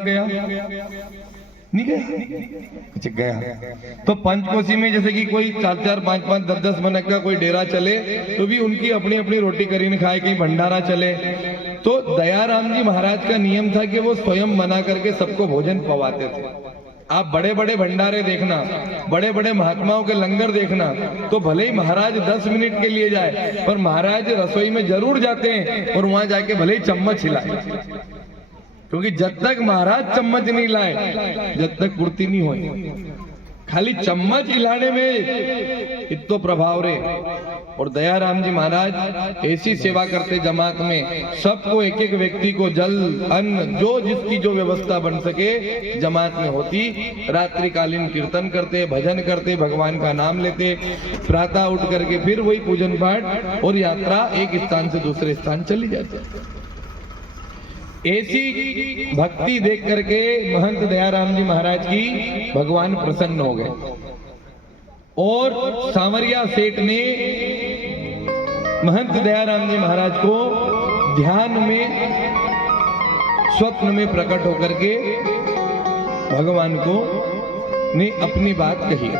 कब गया? नहीं गया? अच्छा गया। तो पंचकोशी में जैसे कि कोई 4-4, 5-5, 10-10 मन का कोई डेरा चले तो भी उनकी अपनी अपनी रोटी करीने खाए, कहीं भंडारा चले। तो दयाराम जी महाराज का नियम था कि वो स्वयं बना करके सबको भोजन पवाते थे। आप बड़े बड़े भंडारे देखना, बड़े बड़े महात्माओं के लंगर देखना, तो भले ही महाराज 10 मिनट के लिए जाए, पर महाराज रसोई में जरूर जाते हैं और वहां जाके भले ही चम्मच हिलाए, क्योंकि जब तक महाराज चम्मच नहीं लाए जब तक पूर्ति नहीं होगी। खाली चम्मच हिलाने में इतो प्रभाव रे। और दयाराम जी महाराज ऐसी सेवा करते जमात में, सबको एक एक व्यक्ति को जल अन्न जो जिसकी जो व्यवस्था बन सके जमात में होती। रात्रि कालीन कीर्तन करते, भजन करते, भगवान का नाम लेते, प्रातः उठ करके फिर वही पूजन पाठ और यात्रा एक स्थान से दूसरे स्थान चली जाती। ऐसी भक्ति देख करके महंत दयाराम जी महाराज की भगवान प्रसन्न हो गए और सांवरिया सेठ ने महंत दयाराम जी महाराज को ध्यान में स्वप्न में प्रकट होकर के भगवान को ने अपनी बात कही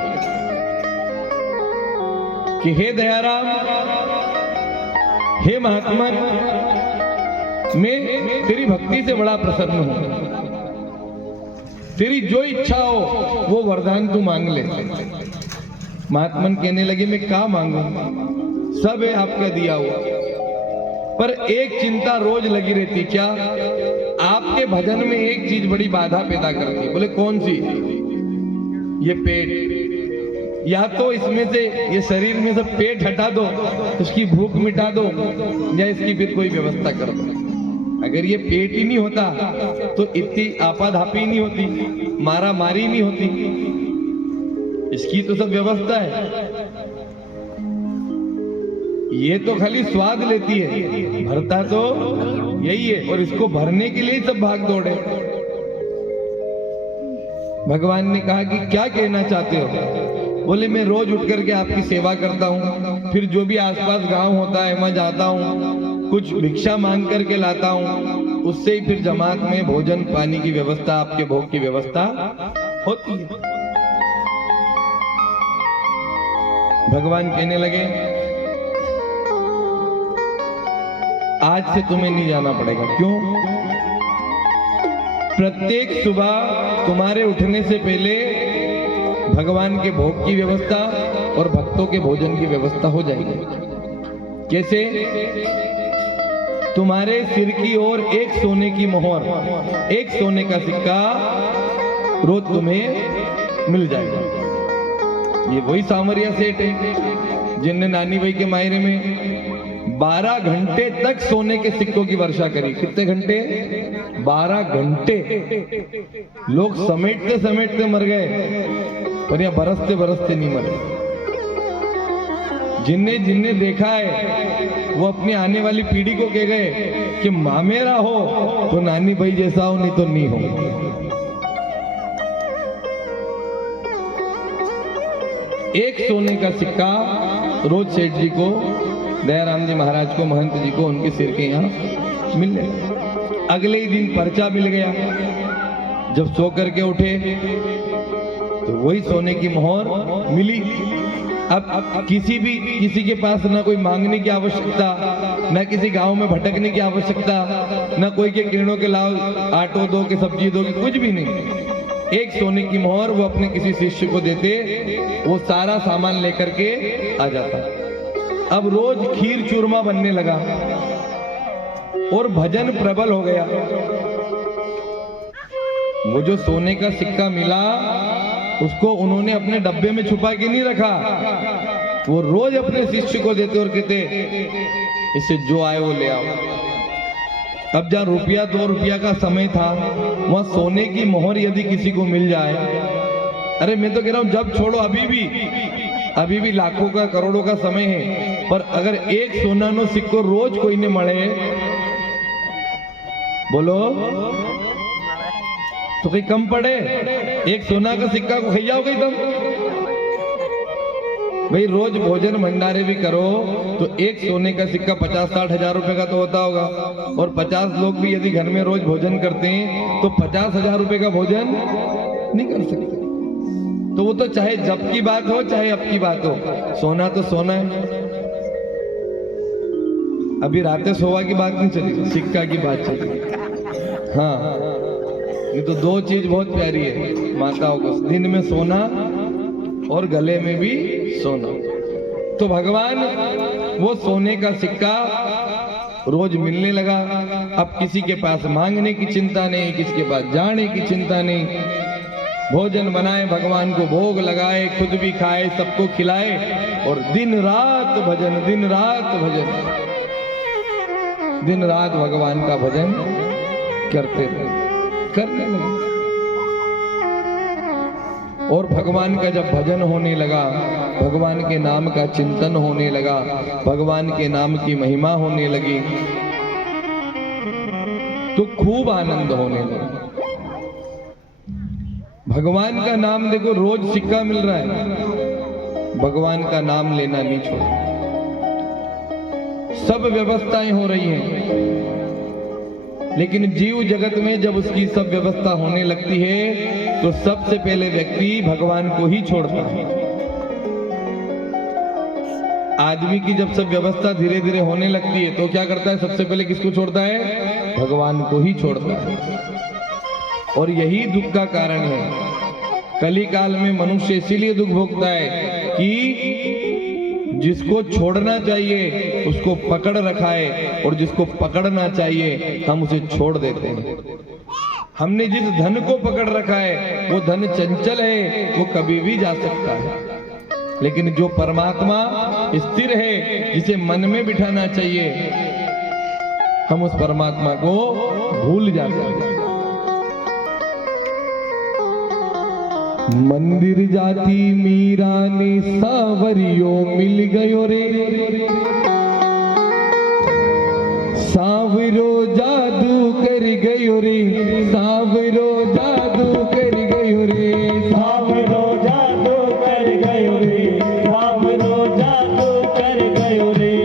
कि हे दयाराम, हे महात्मा, मैं तेरी भक्ति से बड़ा प्रसन्न हूं। तेरी जो इच्छा हो वो वरदान तू मांग ले। महात्मन कहने लगे मैं क्या मांगू, सब है आपका दिया हुआ, पर एक चिंता रोज लगी रहती। क्या? आपके भजन में एक चीज बड़ी बाधा पैदा करती। बोले कौन सी? ये पेट। या तो इसमें से, ये शरीर में से पेट हटा दो, उसकी भूख मिटा दो, या इसकी फिर कोई व्यवस्था कर दो। अगर ये पेट ही नहीं होता तो इतनी आपाधापी नहीं होती, मारा मारी नहीं होती। इसकी तो सब व्यवस्था है। ये तो खाली स्वाद लेती है, भरता तो यही है, और इसको भरने के लिए सब भाग दौड़े। भगवान ने कहा कि क्या कहना चाहते हो? बोले मैं रोज उठ करके आपकी सेवा करता हूँ, फिर जो भी आसपास गांव होता है वहां जाता हूँ, कुछ भिक्षा मांग करके लाता हूँ, उससे ही फिर जमात में भोजन पानी की व्यवस्था, आपके भोग की व्यवस्था होती है। भगवान कहने लगे आज से तुम्हें नहीं जाना पड़ेगा। क्यों? प्रत्येक सुबह तुम्हारे उठने से पहले भगवान के भोग की व्यवस्था और भक्तों के भोजन की व्यवस्था हो जाएगी। कैसे? तुम्हारे सिर की ओर एक सोने की मोहर, एक सोने का सिक्का रोज तुम्हें मिल जाएगा। ये वही सांवरिया सेठ है जिनने नानी भाई के मायरे में 12 घंटे तक सोने के सिक्कों की वर्षा करी। कितने घंटे? 12 घंटे। लोग समेटते समेटते मर गए, पर यह बरसते बरसते नहीं मरे। जिनने जिनने देखा है वो अपनी आने वाली पीढ़ी को कह गए कि मामेरा हो तो नानी भाई जैसा हो, नहीं तो नहीं हो। एक सोने का सिक्का रोज सेठ जी को, दयाराम जी महाराज को, महंत जी को उनके सिर के यहाँ मिल गया। अगले ही दिन पर्चा मिल गया। जब सो करके उठे तो वही सोने की मोहर मिली। अब किसी के पास ना कोई मांगने की आवश्यकता, ना किसी गांव में भटकने की आवश्यकता, ना कोई के किरणों के लाओ आटो दो के सब्जी दो, कुछ भी नहीं। एक सोने की मोहर वो अपने किसी शिष्य को देते, वो सारा सामान लेकर के आ जाता। अब रोज खीर चूरमा बनने लगा और भजन प्रबल हो गया। वो जो सोने का सिक्का मिला उसको उन्होंने अपने डब्बे में छुपा के नहीं रखा, वो रोज अपने शिष्य को देते और कहते इससे जो आए वो ले आओ। अब जहाँ रुपया 2 रुपया का समय था, वहां सोने की मोहर यदि किसी को मिल जाए, अरे मैं तो कह रहा हूं जब छोड़ो, अभी भी लाखों का करोड़ों का समय है, पर अगर एक सोना नो सिक्को रोज कोई ने मळे, बोलो तो कहीं कम पड़े? एक सोना का सिक्का को खाई जाओ कहीं तुम। भाई रोज भोजन भंडारे भी करो तो एक सोने का सिक्का 50-60 हजार रुपए का तो होता होगा, और 50 लोग भी यदि घर में रोज भोजन करते हैं तो 50,000 रुपए का भोजन नहीं कर सकते। तो वो तो चाहे जब की बात हो चाहे अब की बात हो, सोना तो सोना है। अभी रातें सोवा की बात नहीं चली, सिक्का की बात चली। हाँ, ये तो दो चीज बहुत प्यारी है माताओं को, दिन में सोना और गले में भी सोना। तो भगवान वो सोने का सिक्का रोज मिलने लगा। अब किसी के पास मांगने की चिंता नहीं, किसी के पास जाने की चिंता नहीं। भोजन बनाए, भगवान को भोग लगाए, खुद भी खाए, सबको खिलाए, और दिन रात भजन, दिन रात भजन, दिन रात भगवान का भजन करते करने लगे। और भगवान का जब भजन होने लगा, भगवान के नाम का चिंतन होने लगा, भगवान के नाम की महिमा होने लगी, तो खूब आनंद होने लगा। भगवान का नाम देखो, रोज सिक्का मिल रहा है, भगवान का नाम लेना नहीं छोड़ो। सब व्यवस्थाएं हो रही हैं, लेकिन जीव जगत में जब उसकी सब व्यवस्था होने लगती है तो सबसे पहले व्यक्ति भगवान को ही छोड़ता है। आदमी की जब सब व्यवस्था धीरे धीरे होने लगती है तो क्या करता है, सबसे पहले किसको छोड़ता है, भगवान को ही छोड़ता है। और यही दुख का कारण है। कली काल में मनुष्य इसीलिए दुख भोगता है कि जिसको छोड़ना चाहिए उसको पकड़ रखा है, और जिसको पकड़ना चाहिए हम उसे छोड़ देते हैं। हमने जिस धन को पकड़ रखा है वो धन चंचल है, वो कभी भी जा सकता है, लेकिन जो परमात्मा स्थिर है, जिसे मन में बिठाना चाहिए, हम उस परमात्मा को भूल जाते हैं। मंदिर जाती मीरा ने सावरियो मिल गयो रे, सावरो जादू कर गयो रे, सावरो जादू कर गयो रे, सावरो जादू कर गयो रे, सावरो जादू कर गयो रे।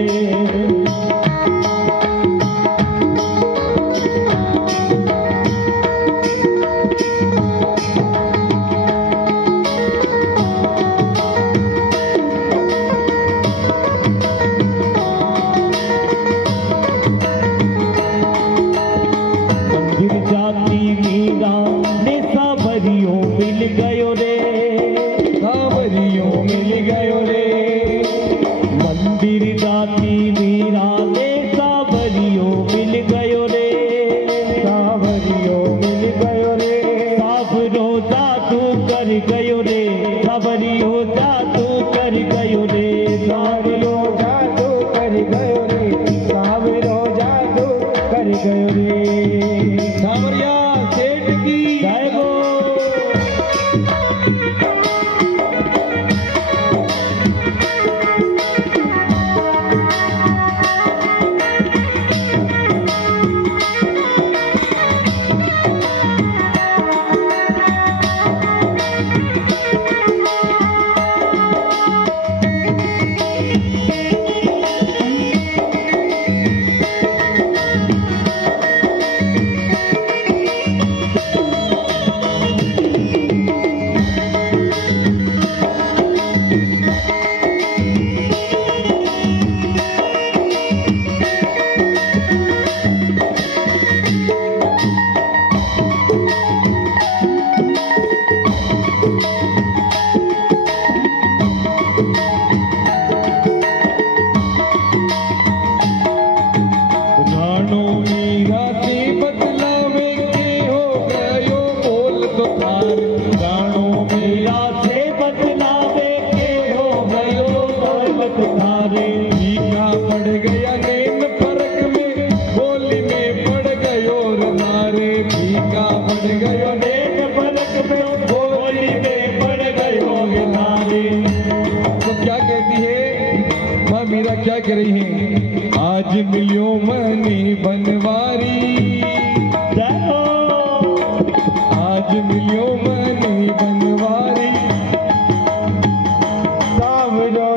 क्या कह रही हैं, आज मिलियो मनी बनवारी, आज मिलियो मनी बनवारी, सावरो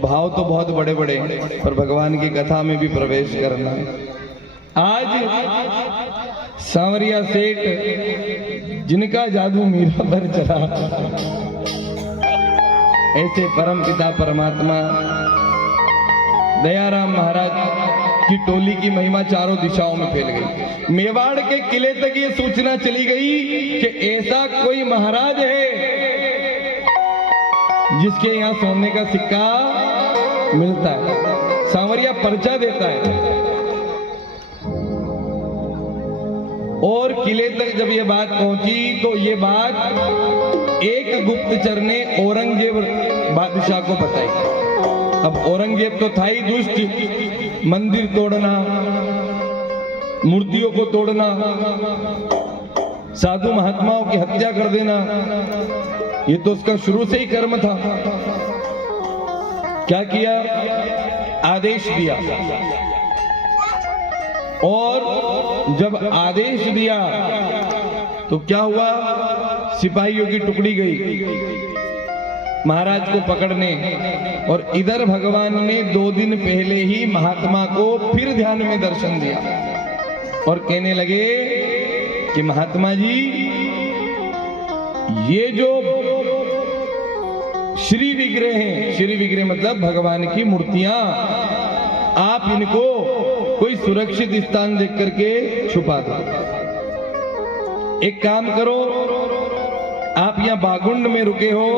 भाव तो बहुत बड़े बड़े, पर भगवान की कथा में भी प्रवेश करना है। आज सांवरिया सेठ, जिनका जादू मीरा पर चला, ऐसे परम पिता परमात्मा दयाराम महाराज की टोली की महिमा चारों दिशाओं में फैल गई। मेवाड़ के किले तक ये सूचना चली गई कि ऐसा कोई महाराज है जिसके यहाँ सोने का सिक्का मिलता है। सांवरिया पर्चा देता है और किले तक जब ये बात पहुंची तो ये बात एक गुप्तचर ने औरंगजेब बादशाह को बताई। अब औरंगजेब तो था ही दुष्ट, मंदिर तोड़ना, मूर्तियों को तोड़ना, साधु महात्माओं की हत्या कर देना, ये तो उसका शुरू से ही कर्म था। क्या किया? आदेश दिया, और जब आदेश दिया तो क्या हुआ? सिपाहियों की टुकड़ी गई महाराज को पकड़ने, और इधर भगवान ने 2 दिन पहले ही महात्मा को फिर ध्यान में दर्शन दिया और कहने लगे कि महात्मा जी, ये जो श्री विग्रह हैं, श्री विग्रह मतलब भगवान की मूर्तियां, आप इनको कोई सुरक्षित स्थान देख करके छुपा दो। एक काम करो, आप यहाँ बागुंड में रुके हो,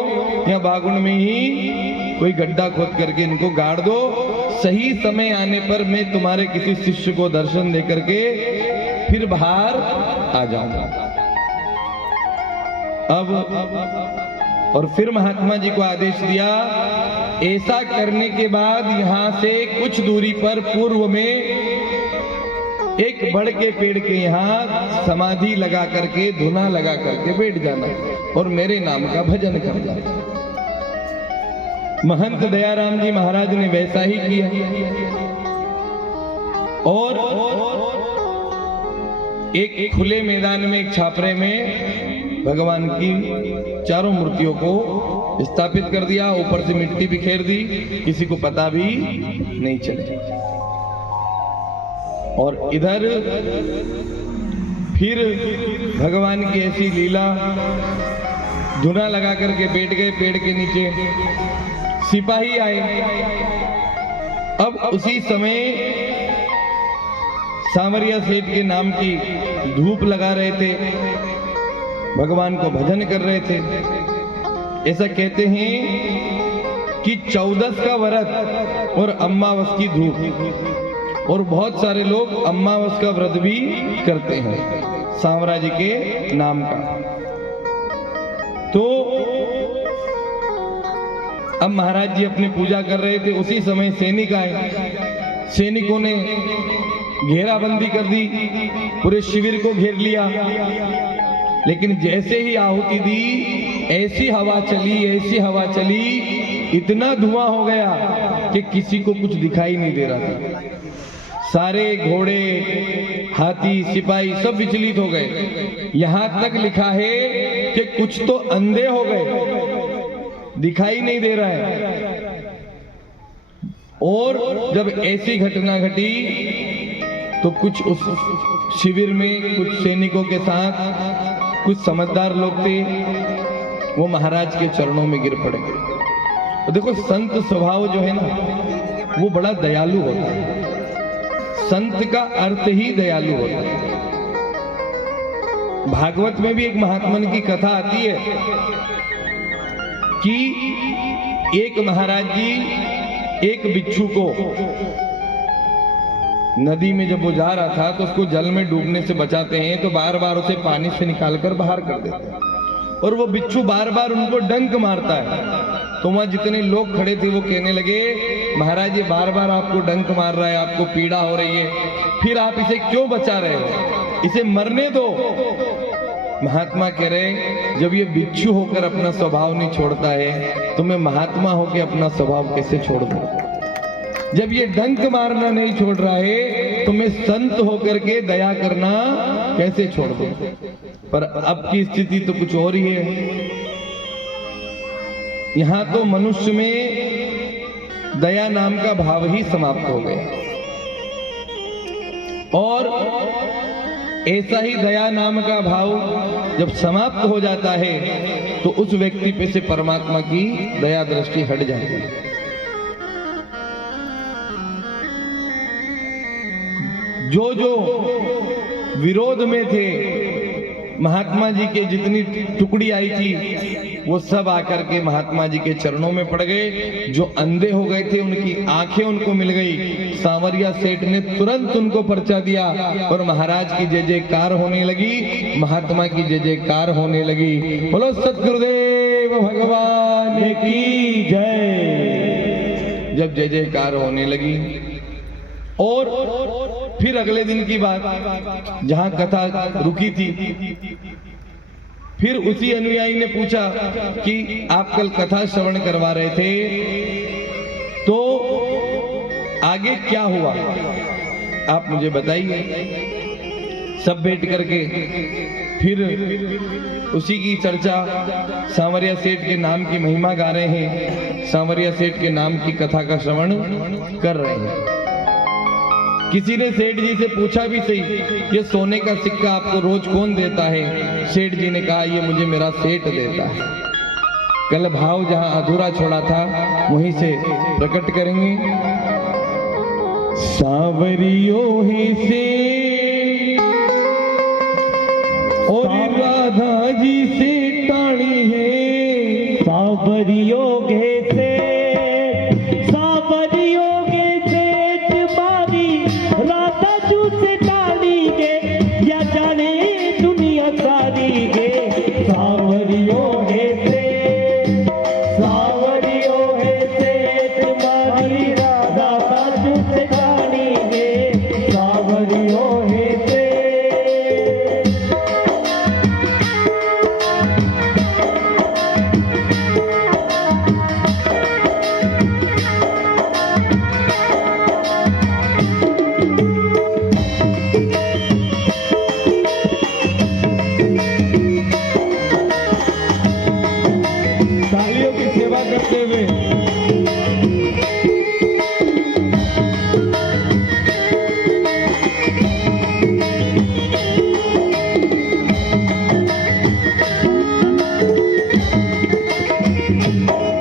यहाँ बागुंड में ही कोई गड्ढा खोद करके इनको गाड़ दो। सही समय आने पर मैं तुम्हारे किसी शिष्य को दर्शन दे करके फिर बाहर आ जाऊंगा। अब और फिर महात्मा जी को आदेश दिया। ऐसा करने के बाद यहाँ से कुछ दूरी पर पूर्व में एक बड़ के पेड़ के यहाँ समाधि लगा करके, धुना लगा करके बैठ जाना और मेरे नाम का भजन करना। महंत दयाराम जी महाराज ने वैसा ही किया और एक खुले मैदान में, एक छापरे में भगवान की चारों मूर्तियों को स्थापित कर दिया। ऊपर से मिट्टी बिखेर दी, किसी को पता भी नहीं चले। और इधर फिर भगवान की ऐसी लीला, धुना लगा करके बैठ गए पेड़ के नीचे। सिपाही आए। अब उसी समय सांवरिया सेठ के नाम की धूप लगा रहे थे, भगवान को भजन कर रहे थे। ऐसा कहते हैं कि 14 का व्रत और अमावस की धूप, और बहुत सारे लोग अमावस का व्रत भी करते हैं सांवरा जी के नाम का। तो अब महाराज जी अपनी पूजा कर रहे थे, उसी समय सैनिक आए। सैनिकों ने घेराबंदी कर दी, पूरे शिविर को घेर लिया। लेकिन जैसे ही आहुति दी, ऐसी हवा चली, ऐसी हवा चली, इतना धुआं हो गया कि किसी को कुछ दिखाई नहीं दे रहा था। सारे घोड़े, हाथी, सिपाही सब विचलित हो गए। यहां तक लिखा है कि कुछ तो अंधे हो गए, दिखाई नहीं दे रहा है। और जब ऐसी घटना घटी तो कुछ उस शिविर में कुछ सैनिकों के साथ कुछ समझदार लोग थे, वो महाराज के चरणों में गिर पड़े। तो देखो, संत स्वभाव जो है ना, वो बड़ा दयालु होता है। संत का अर्थ ही दयालु होता है। भागवत में भी एक महात्मन की कथा आती है कि एक महाराज जी एक बिच्छू को, नदी में जब वो जा रहा था तो उसको जल में डूबने से बचाते हैं, तो बार बार उसे पानी से निकालकर बाहर कर देते हैं। और वो बिच्छू बार बार उनको डंक मारता है। तो वहां जितने लोग खड़े थे वो कहने लगे, महाराज ये बार बार आपको डंक मार रहा है, आपको पीड़ा हो रही है, फिर आप इसे क्यों बचा रहे हो, इसे मरने दो। महात्मा कह रहे, जब ये बिच्छू होकर अपना स्वभाव नहीं छोड़ता है तो मैं महात्मा होकर अपना स्वभाव कैसे छोड़ दूं। जब ये डंक मारना नहीं छोड़ रहा है तो मैं संत होकर के दया करना कैसे छोड़ दूं। पर अब की स्थिति तो कुछ और ही है। यहां तो मनुष्य में दया नाम का भाव ही समाप्त हो गया। और ऐसा ही दया नाम का भाव जब समाप्त हो जाता है तो उस व्यक्ति पे से परमात्मा की दया दृष्टि हट जाती है। जो जो विरोध में थे, महात्मा जी के जितनी टुकड़ी आई थी वो सब आकर के महात्मा जी के चरणों में पड़ गए। जो अंधे हो गए थे उनकी आंखें उनको मिल गई। सांवरिया सेठ ने तुरंत उनको पर्चा दिया और महाराज की जय जयकार होने लगी, महात्मा की जय जयकार होने लगी। बोलो सतगुरुदेव भगवान की जय। जब जय जयकार होने लगी और फिर अगले दिन की बात, जहां कथा रुकी थी, फिर उसी अनुयायी ने पूछा कि आप कल कथा श्रवण करवा रहे थे तो आगे क्या हुआ, आप मुझे बताइए। सब बैठ करके फिर उसी की चर्चा, सांवरिया सेठ के नाम की महिमा गा रहे हैं, सांवरिया सेठ के नाम की कथा का श्रवण कर रहे हैं। किसी ने सेठ जी से पूछा भी सही, ये सोने का सिक्का आपको रोज कौन देता है? सेठ जी ने कहा ये मुझे मेरा सेठ देता है। कल भाव जहां अधूरा छोड़ा था वहीं से प्रकट करेंगे। सांवरियो ही से और राधा जी से टाणी है, सांवरियो घे से, सांवरियो घे सेठ मारी राधा जू से टाणी गे, या जाने दुनिया सारी गे। सांवरियो घे से, सांवरियो घे सेठ मारी राधा जू से टाणी गे, सांवरियो घे से। तालियों की सेवा करते हुए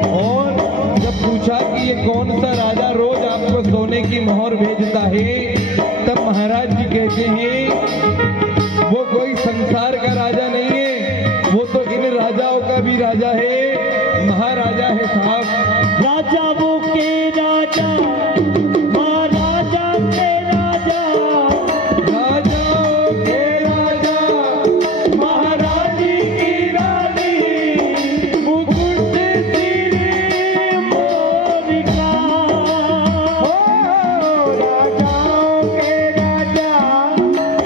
और जब पूछा कि ये कौन सा राजा रोज आपको सोने की मोहर भेजता है, तब महाराज जी कहते हैं वो कोई संसार का राजा नहीं है, वो तो इन राजाओं का भी राजा है, महाराजा है साहब। राजाओं के राजा, महाराजा के राजा, राजाओं के राजा, महारानी की रानी, मुकुट सिर मोर का। राजाओं के राजा,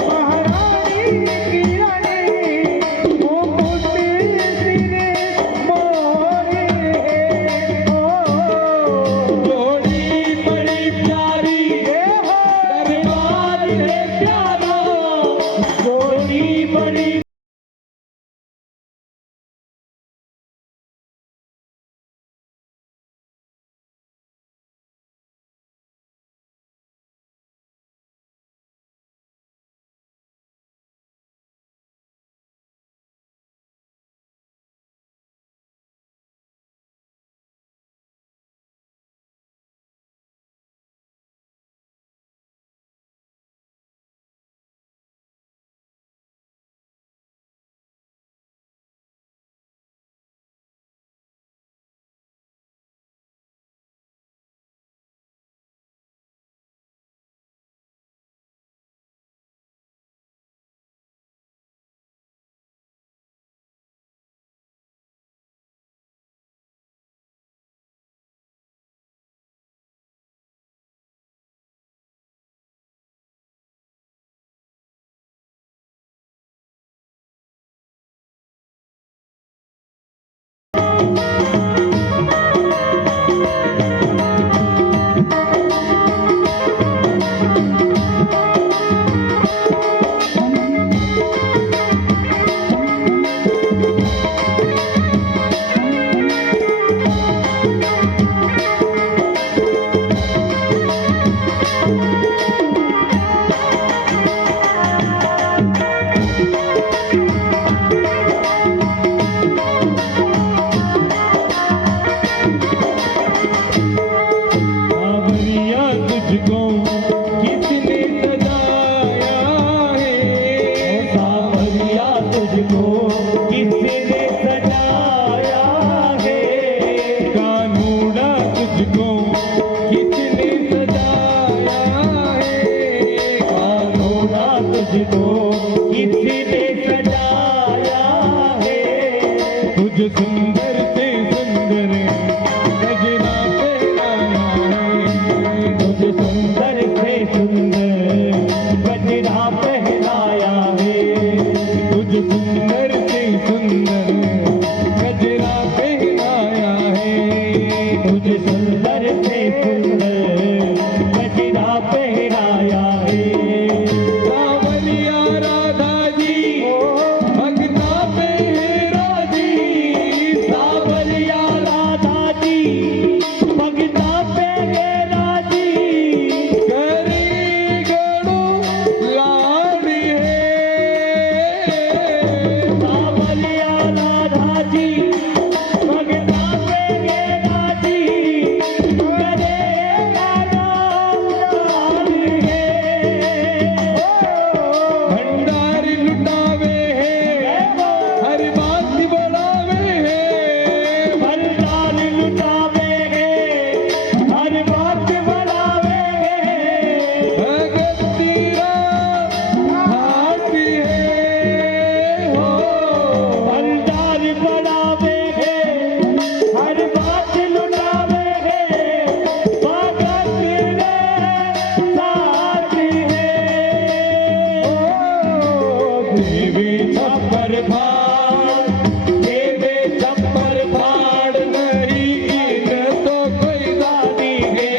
महारानी की रानी, मुकुट सिर मोर है। तुझ सुंदर से सुंदर गजरा पहनाया है, तुझ सुंदर से सुंदर गजरा पहनाया है, तुझ सुंदर से सुंदर गजरा पहनाया है, तुझ सुंदर से सुंदर गजरा पहनाया है। सावरिया राधा जी भगता पे है राजी, सावरिया राधा जी भगता पे है राजी, करे गणो लाड़ी है, सावरिया राधा जी भगता पे है राजी, करे लाड़ी है। भंडारी लुटावे है हर बात बढ़ावे है, भंडार लुटावे है हर बात बढ़ावे है, भगत तेरा हाथी है हो, भंडार बढ़ावे है हर बात लुटावे है, भगत रे साथ है। देवे छप्पर फाड़, देवे छप्पर फाड़, नरी कीन तो कोई दादी है,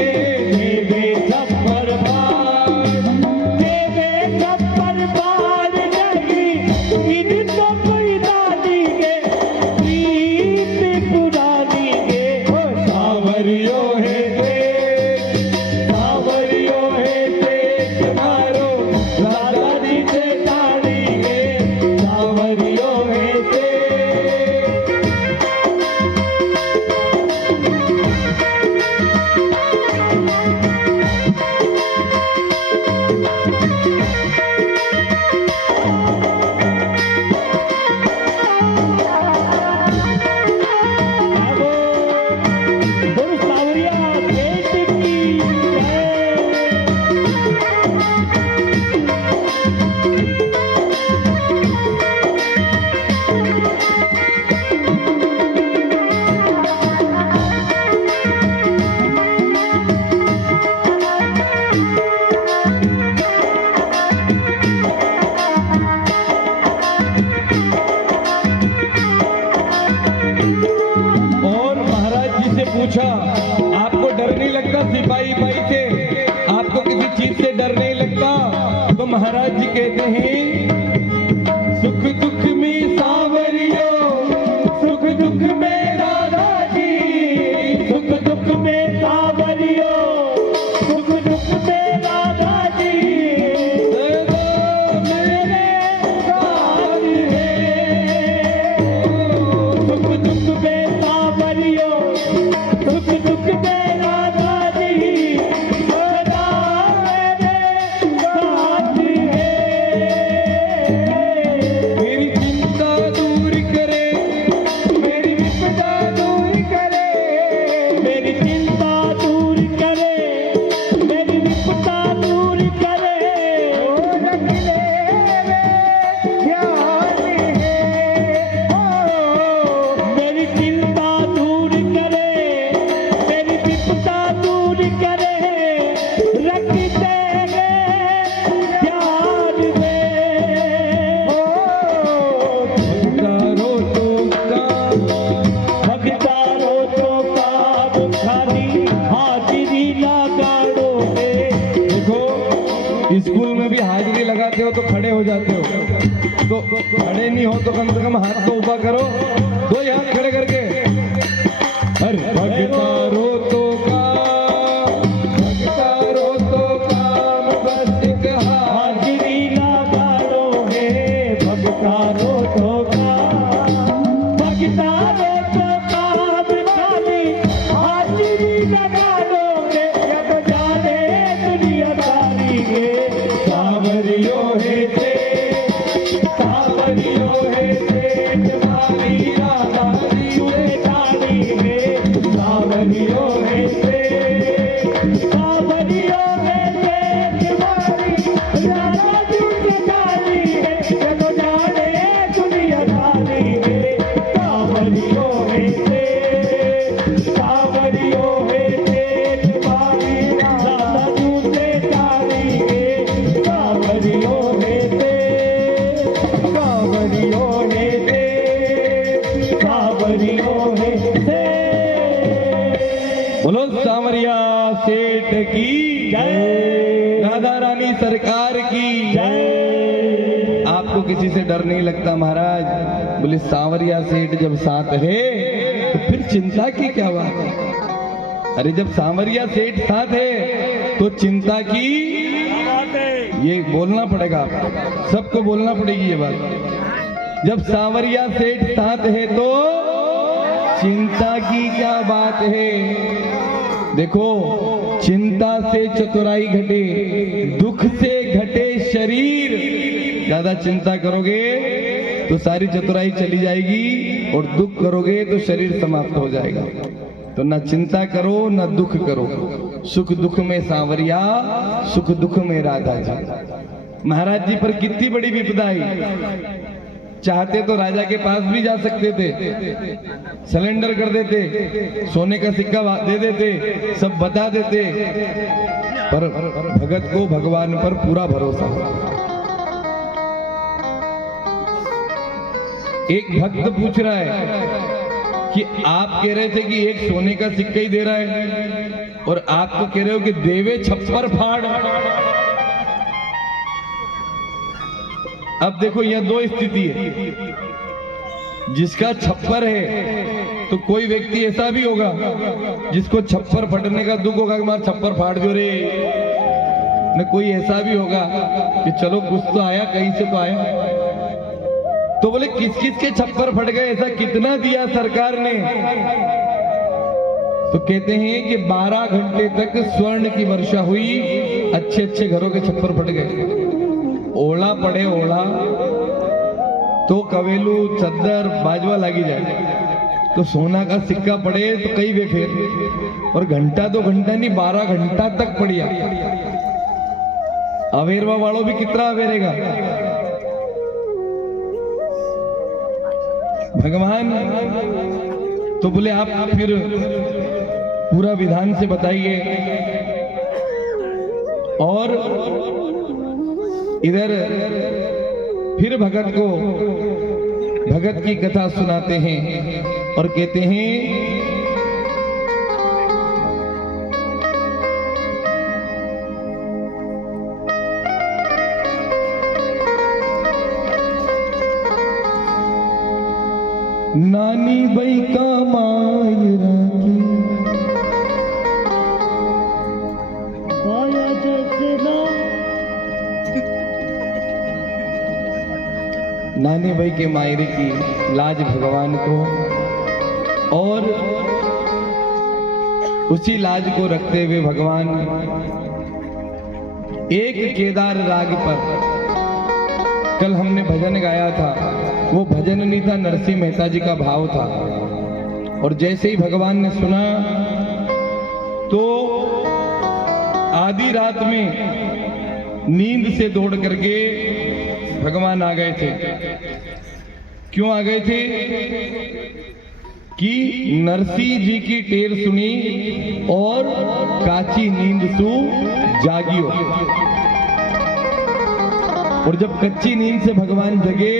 देवे छप्पर फाड़, देवे छप्पर पार नहीं इन तो कोई दादी के प्रीत पुरानी के। सावरियो है देख, सावरियो है देख मारो दादाजी से ताड़ी है, सावरियो है देख। गुरु सावरिया देश की जय। और महाराज जी से पूछा, आपको डर नहीं लगता सिपाही भाई से, आपको किसी चीज से डर नहीं लगता? तो महाराज जी कहते हैं, सुख दुख में सावरियो, सुख दुख में राधा जी, सुख दुख में सावरियो, सुख दुख में राधा जी, सदा मेरे साथ है। सुख दुख में सावरियो, सुख दुख में राधा जी, सदा मेरे साथ है। मेरी चिंता दूर करे, मेरी विपदा दूर करे, मेरी चिंता दूर करे, मेरी विपदा दूर करे, रख ले वे ध्यान है ओ, मेरी चिंता दूर करे, मेरी विपदा दूर करे, रख देंगे ध्यान में। भगतारो तो काम, भगतारो तो काम खाली हाजिरी लगाड़ोगे। देखो स्कूल में भी हाजिरी लगाते हो तो खड़े हो जाते हो, तो खड़े नहीं हो तो कम से कम हाथ तो ऊपर करो, दो ही हाथ खड़े करके। अरे भगतारो तो काम, भगतारो तो काम, बस एक हाथ। हाजिरी लगाड़ोगे, भगतारो तो काम, भगतारो तो काम खाली हाजिरी लगाड़ोगे, जब जाने दुनिया सारी है। सावरियो है देख, सावरियो है देख, मारी राधा जी से ताली है सावरियो है देख, सावरियो में देख मारी राधा जी से ताली है, जब जाने दुनिया सारी है। सावरियो सांवरियों है बोलो सांवरिया सेठ की जय राधा रानी सरकार की जय। आपको किसी से डर नहीं लगता महाराज? बोले सांवरिया सेठ जब साथ है तो फिर चिंता की क्या बात है? अरे जब सांवरिया सेठ साथ है तो चिंता की ये बोलना पड़ेगा आपको, सबको बोलना पड़ेगी ये बात। जब सांवरिया सेठ साथ है तो चिंता की क्या बात है? देखो, चिंता से चतुराई घटे, दुख से घटे शरीर। ज्यादा चिंता करोगे तो सारी चतुराई चली जाएगी और दुख करोगे तो शरीर समाप्त हो जाएगा। तो ना चिंता करो ना दुख करो, सुख दुख में सांवरिया, सुख दुख में राधा जी। महाराज जी पर कितनी बड़ी विपदा आई, चाहते तो राजा के पास भी जा सकते थे, सरेंडर कर देते, सोने का सिक्का दे देते, सब बता देते, पर भगत को भगवान पर पूरा भरोसा। एक भक्त पूछ रहा है कि आप कह रहे थे कि एक सोने का सिक्का ही दे रहा है और आप तो कह रहे हो कि देवे छप्पर फाड़। अब देखो, यह दो स्थिति है। जिसका छप्पर है तो कोई व्यक्ति ऐसा भी होगा जिसको छप्पर फटने का दुख होगा कि मार छप्पर फाड़ दो रे, न कोई ऐसा भी होगा कि चलो कुछ तो आया, कहीं से तो आया। तो बोले किस किस के छप्पर फट गए, ऐसा कितना दिया सरकार ने? तो कहते हैं कि 12 घंटे तक स्वर्ण की वर्षा हुई, अच्छे अच्छे घरों के छप्पर फट गए। ओला पड़े ओला तो कवेलू चद्दर बाजवा लगी जाए, तो सोना का सिक्का पड़े तो कई वे फेर, और घंटा 2 घंटा नहीं 12 घंटा तक पड़िया। अवेरवा वालों भी कितना अवेरेगा भगवान। तो बोले आप फिर पूरा विधान से बताइए। और इधर फिर भगत को भगत की कथा सुनाते हैं और कहते हैं नानी बई का मायरा की आया जसना नानी भाई के मायरे की लाज भगवान को, और उसी लाज को रखते हुए भगवान एक केदार राग पर, कल हमने भजन गाया था, वो भजन नहीं था, नरसिंह मेहता जी का भाव था। और जैसे ही भगवान ने सुना तो आधी रात में नींद से दौड़ करके भगवान आ गए थे। क्यों आ गए थे? कि नरसिंह जी की टेर सुनी और काची नींद सु जागियो। और जब कच्ची नींद से भगवान जगे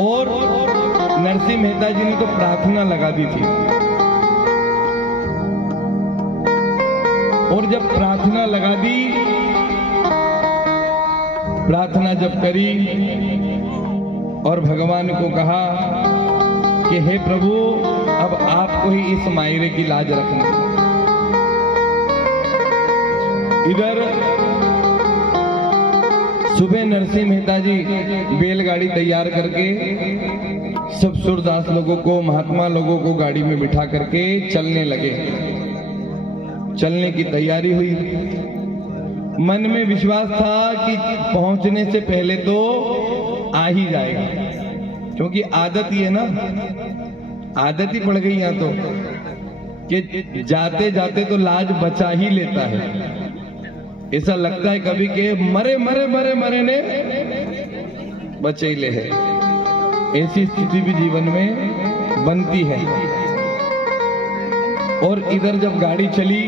और नरसिंह मेहता जी ने तो प्रार्थना लगा दी थी, और जब प्रार्थना लगा दी, प्रार्थना जब करी और भगवान को कहा कि हे प्रभु, अब आपको ही इस मायरे की लाज रखनी। इधर सुबह नरसिंह मेहता जी बैलगाड़ी तैयार करके सब सूरदास लोगों को, महात्मा लोगों को गाड़ी में बिठा करके चलने लगे। चलने की तैयारी हुई। मन में विश्वास था कि पहुंचने से पहले तो आ ही जाएगा, क्योंकि आदत ही है ना, आदत ही पड़ गई यहाँ तो कि जाते जाते तो लाज बचा ही लेता है। ऐसा लगता है कभी के मरे मरे मरे मरे ने बचे ही ले है। ऐसी स्थिति भी जीवन में बनती है। और इधर जब गाड़ी चली,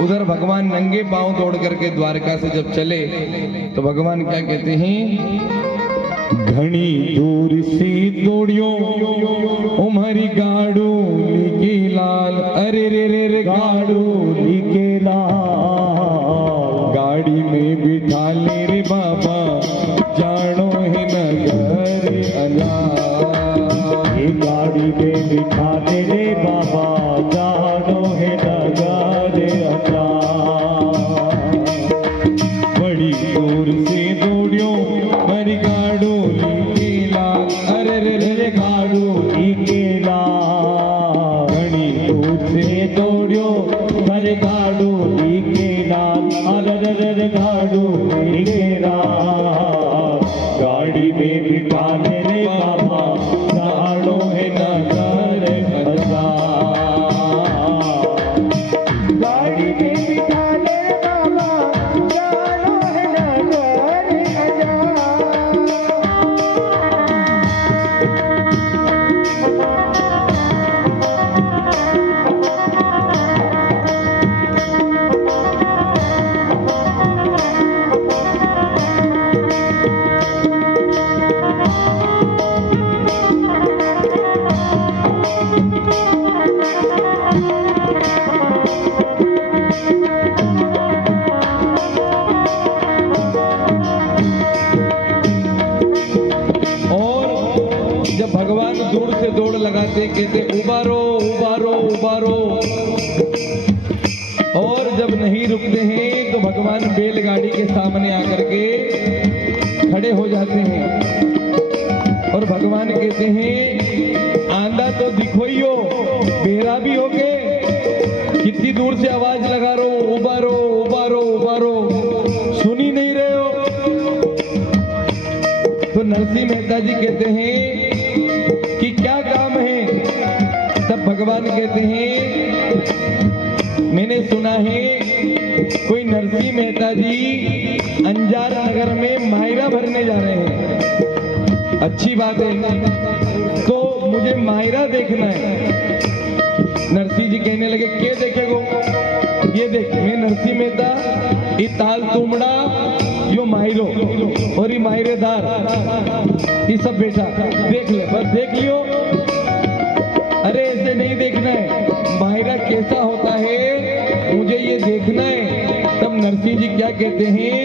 उधर भगवान नंगे पांव दौड़ करके द्वारका से जब चले तो भगवान क्या कहते हैं, घनी दूर सी दौड़ियो मारी गाड़ू लिखी लाल, अरे रे रे रे गाड़ू लिखे लाल, गाड़ी में बिठा ले रे बाबा, जानो है नगर अला। ये गाड़ी में बिठा दे रे बाबा, जानो है नगर अल्लाह। बड़ी दूर से दौड़ियो मारी गाड़ू लिखी लाल, अरे रे रे रे गाड़ू लिखे लाल, घणी दूर से दौड़ियो भरे गाड़ू लिखे लाल, अरे गाड़ू लिखे लाल। गाड़ी में बिठा दे रे बाबा, जानो है नगर अल्लाह। गाड़ी में बिठा ले बाबा, जानो है नगर अल्लाह। और जब भगवान दूर से दौड़ लगाते कहते उबारो उबारो उबारो, और जब नहीं रुकते हैं तो भगवान बैलगाड़ी के सामने आकर के खड़े हो जाते हैं और भगवान कहते हैं आंधा तो दिखो ही हो, बेरा भी हो के कितनी दूर से आवाज लगा रहा हूं, उबारो उबारो उबारो, सुनी नहीं रहे हो। तो नरसिंह मेहता जी कहते हैं कि क्या काम है? तब भगवान कहते हैं मैंने सुना है कोई नरसिंह मेहता जी अंजार नगर में मायरा भरने जा रहे हैं। अच्छी बात है, तो मुझे मायरा देखना है। नरसिंह जी कहने लगे क्या देखेगो? ये देख, मैं नरसिंह मेहता ये ताल तुमड़ा यो मायरो और ये मायरेदार ये सब बेटा देख ले, बस देख लियो। अरे ऐसे नहीं देखना है, मायरा कैसा होता है मुझे ये देखना है। तब नरसिंह जी क्या कहते हैं?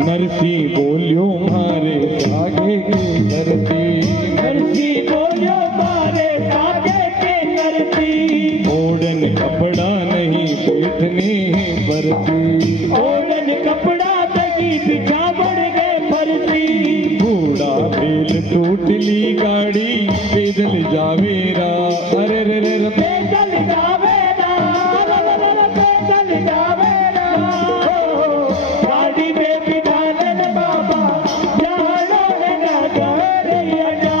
नरसिंह बोलियो मारे आगे के नरसिंह, नरसिंह बोलियो मारे आगे के नरसिंह, ओढ़न कपड़ा नहीं बैठने बरसी, ओढ़न कपड़ा दगी बिछावड़ के फरसी। बूढ़ा बेल टूट ली गाड़ी पैदल जावेरा, अरे रे रे रे पैदल जावेरा, पैदल जावेरा। गाड़ी में बिठा ले बाबा, जानो है नगर अल्लाह।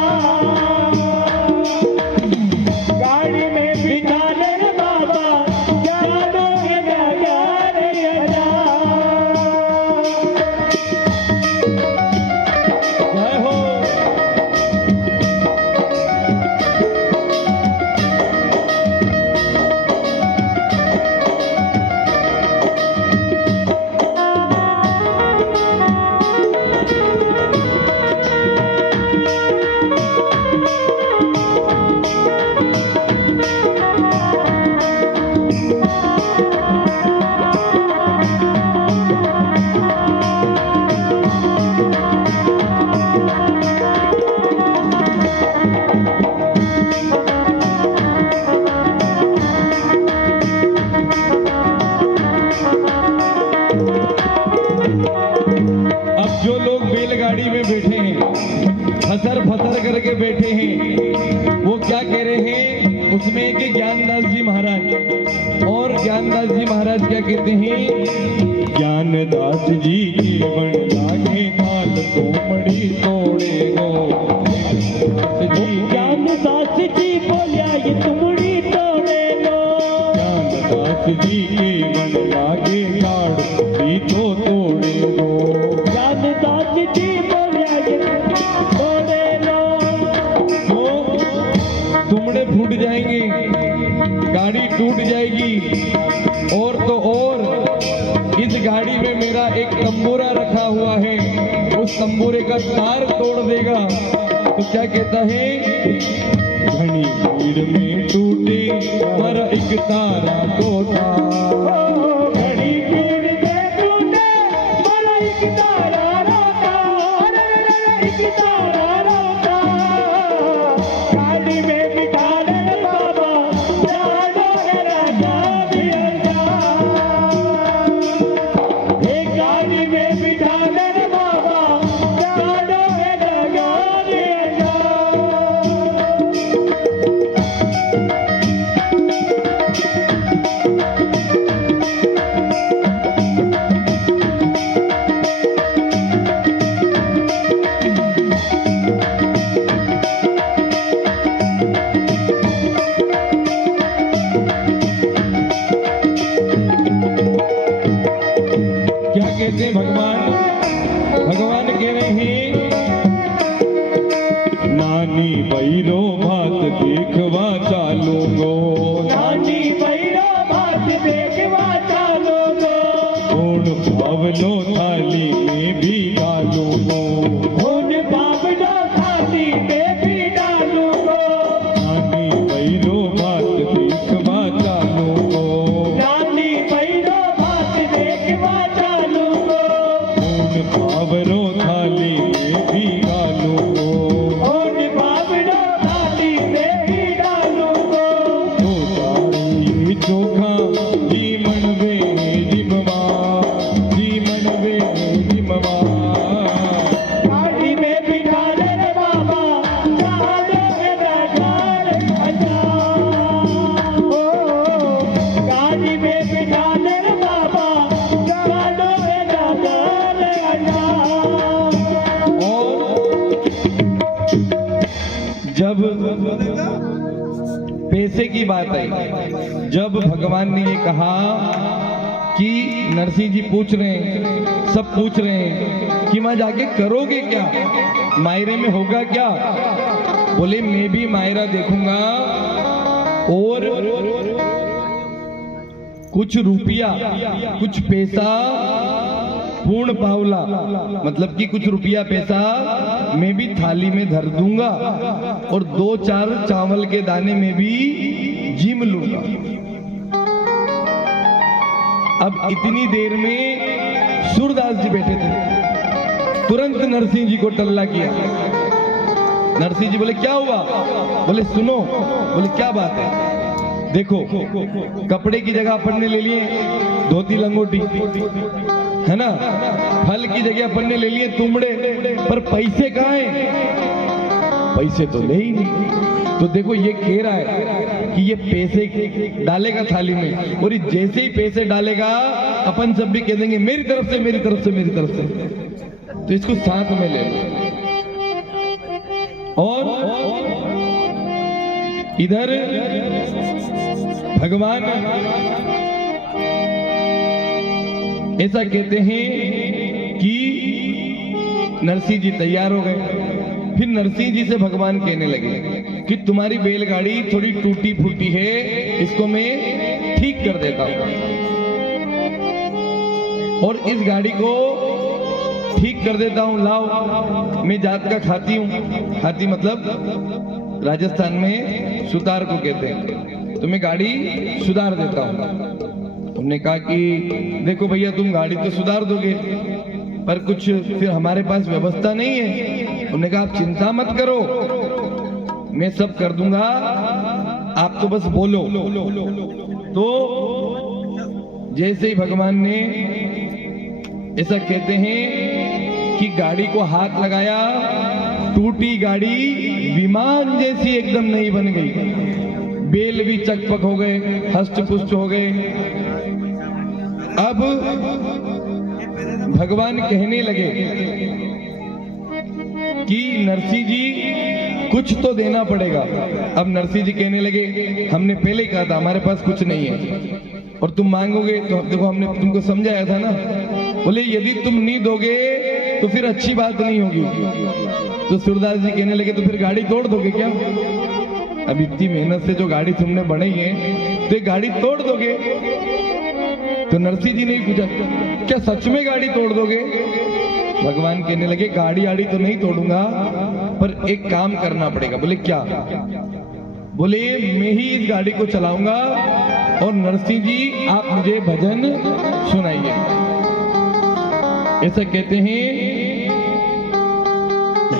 गाड़ी में बिठा ले बाबा, जानो है नगर अल्लाह। जय हो। अब जो लोग बैलगाड़ी में बैठे हैं, फसर फसर करके बैठे हैं, वो क्या कह रहे हैं? उसमें एक ज्ञानदास जी महाराज, और ज्ञानदास जी महाराज क्या कहते हैं? ज्ञानदास जी की बन लागे काल तो मड़ी तोड़े गो, ज्ञानदास जी बोलिया ये तुमड़ी तोड़े लो। ज्ञानदास जी की बन लागे काल तो तोड़े गो, ज्ञानदास जी बोलिया ये तोड़े लो। तो तुमड़े फूट जाएंगे, गाड़ी टूट जाएगी, और तो और इस गाड़ी में मेरा एक तंबूरा रखा हुआ है, उस तंबूरे का तार तोड़ देगा तो क्या कहता है, घनी भीड़ में टूटे पर एक तारा तो था। घड़ी भीड़ में टूटे पर एक तारा रोता, एक तारा रोता। गाड़ी में बिठा ले बाबा, जानो है राजा बिरजा। एक गाड़ी में बिठा ले बाबा, जानो है राजा बिरजा। क्या कहते हैं भगवान, भगवान कह रहे हैं, नानी बैरो भात देखवा चालो गो, नानी बैरो भात देखवा चालो गो, खून पावलो थाली में भी डालो गो, खून पावलो थाली में भी डालो गो। नानी बैरो भात देखवा चालो गो, नानी बैरो भात देखवा चालो गो, खून पावलो थाली में भी डालो गो, खून पावलो थाली में भी डालो गो। तो तारी चोखा जी मनवे जिमवा, जी मनवे जिमवा। गाड़ी में बिठा ले रे बाबा, चालो है राजा राजा। ओ गाड़ी में बिठा ले रे बाबा, चालो है राजा राजा। और जब पैसे की बात आई, जब भगवान ने ये कहा कि नरसिंह जी पूछ रहे हैं, सब पूछ रहे हैं कि मां जाके करोगे क्या, मायरे में होगा क्या, बोले मैं भी मायरा देखूंगा और कुछ रुपया, कुछ पैसा पूर्ण पावला, मतलब कि कुछ रुपया पैसा मैं भी थाली में धर दूंगा और 2-4 चावल के दाने में भी जिम लूंगा। अब इतनी देर में सूरदास जी बैठे थे, तुरंत नरसिंह जी को टल्ला किया। नरसिंह जी बोले क्या हुआ, बोले सुनो, बोले क्या बात है, देखो कपड़े की जगह अपन ने ले लिए धोती लंगोटी, है ना, फल की जगह अपन ने ले लिए तुमड़े, पर पैसे कहाँ हैं, पैसे तो ले ही नहीं। तो देखो ये कह रहा है कि ये पैसे डालेगा थाली में, और ये जैसे ही पैसे डालेगा अपन सब भी कह देंगे मेरी तरफ से, मेरी तरफ से, मेरी तरफ से, तो इसको साथ में ले लो। और इधर भगवान ऐसा कहते हैं कि नरसिंह जी तैयार हो गए। फिर नरसिंह जी से भगवान कहने लगे कि तुम्हारी बैलगाड़ी थोड़ी टूटी फूटी है, इसको मैं ठीक कर देता हूं, और इस गाड़ी को ठीक कर देता हूं, लाओ। मैं जात का खाती हूं, खाती मतलब राजस्थान में सुतार को कहते हैं, तो मैं गाड़ी सुधार देता हूं। हमने कहा कि देखो भैया तुम गाड़ी तो सुधार दोगे, पर कुछ फिर हमारे पास व्यवस्था नहीं है। उन्होंने कहा आप चिंता मत करो, मैं सब कर दूंगा, आप तो बस बोलो। तो जैसे ही भगवान ने ऐसा कहते हैं कि गाड़ी को हाथ लगाया, टूटी गाड़ी विमान जैसी एकदम नई बन गई, बेल भी चकपक हो गए, हष्ट पुष्ट हो गए। अब भगवान कहने लगे कि नरसिंह जी कुछ तो देना पड़ेगा। अब नरसिंह जी कहने लगे हमने पहले ही कहा था हमारे पास कुछ नहीं है, और तुम मांगोगे तो देखो हमने तुमको समझाया था ना। बोले यदि तुम नहीं दोगे तो फिर अच्छी बात नहीं होगी। तो सूरदास जी कहने लगे तो फिर गाड़ी तोड़ दोगे क्या? अब इतनी मेहनत से जो गाड़ी तुमने बनाई है तो ये गाड़ी तोड़ दोगे? तो नरसिंह जी ने पूछा क्या सच में गाड़ी तोड़ दोगे? भगवान कहने लगे गाड़ी आड़ी तो नहीं तोड़ूंगा, पर एक काम करना पड़ेगा। बोले क्या? बोले मैं ही इस गाड़ी को चलाऊंगा और नरसिंह जी आप मुझे भजन सुनाइए। ऐसा कहते हैं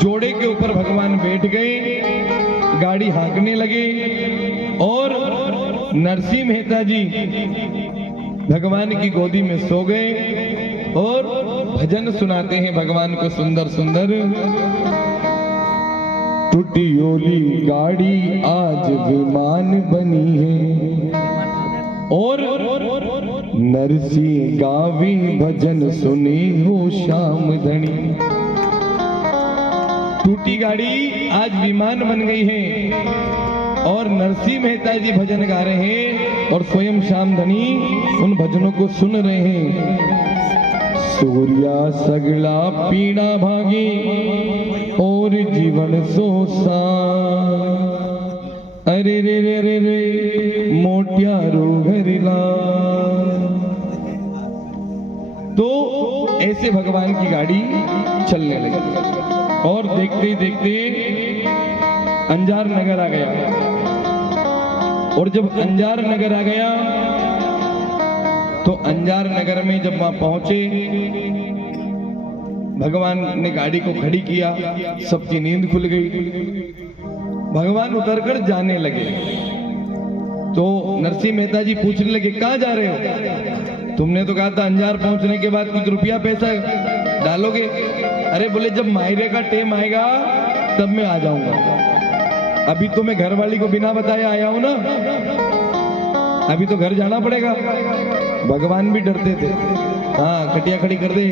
जोड़े के ऊपर भगवान बैठ गए, गाड़ी हाँकने लगे और नरसिंह मेहता जी भगवान की गोदी में सो गए और भजन सुनाते हैं भगवान को सुंदर सुंदर। टूटी ओली गाड़ी आज विमान बनी है और नरसिंह गावी भजन सुने हो श्याम धनी। टूटी गाड़ी आज विमान बन गई है और नरसिंह मेहता जी भजन गा रहे हैं और स्वयं श्याम धनी उन भजनों को सुन रहे हैं। सूर्या सगला पीड़ा भागी और जीवन सोसा, अरे रे रे रे रे मोटिया रो घरिला। तो ऐसे भगवान की गाड़ी चलने लगी और देखते ही देखते अंजार नगर आ गया। और जब अंजार नगर आ गया तो अंजार नगर में जब वहां पहुंचे, भगवान ने गाड़ी को खड़ी किया, सबकी नींद खुल गई। भगवान उतरकर जाने लगे तो नरसिंह मेहता जी पूछने लगे कहां जा रहे हो? तुमने तो कहा था अंजार पहुंचने के बाद कुछ रुपया पैसा डालोगे। अरे बोले जब मायरे का टेम आएगा तब मैं आ जाऊंगा, अभी तो मैं घर वाली को बिना बताए आया हूं ना, अभी तो घर जाना पड़ेगा। भगवान भी डरते थे। हाँ खटिया खड़ी कर दे,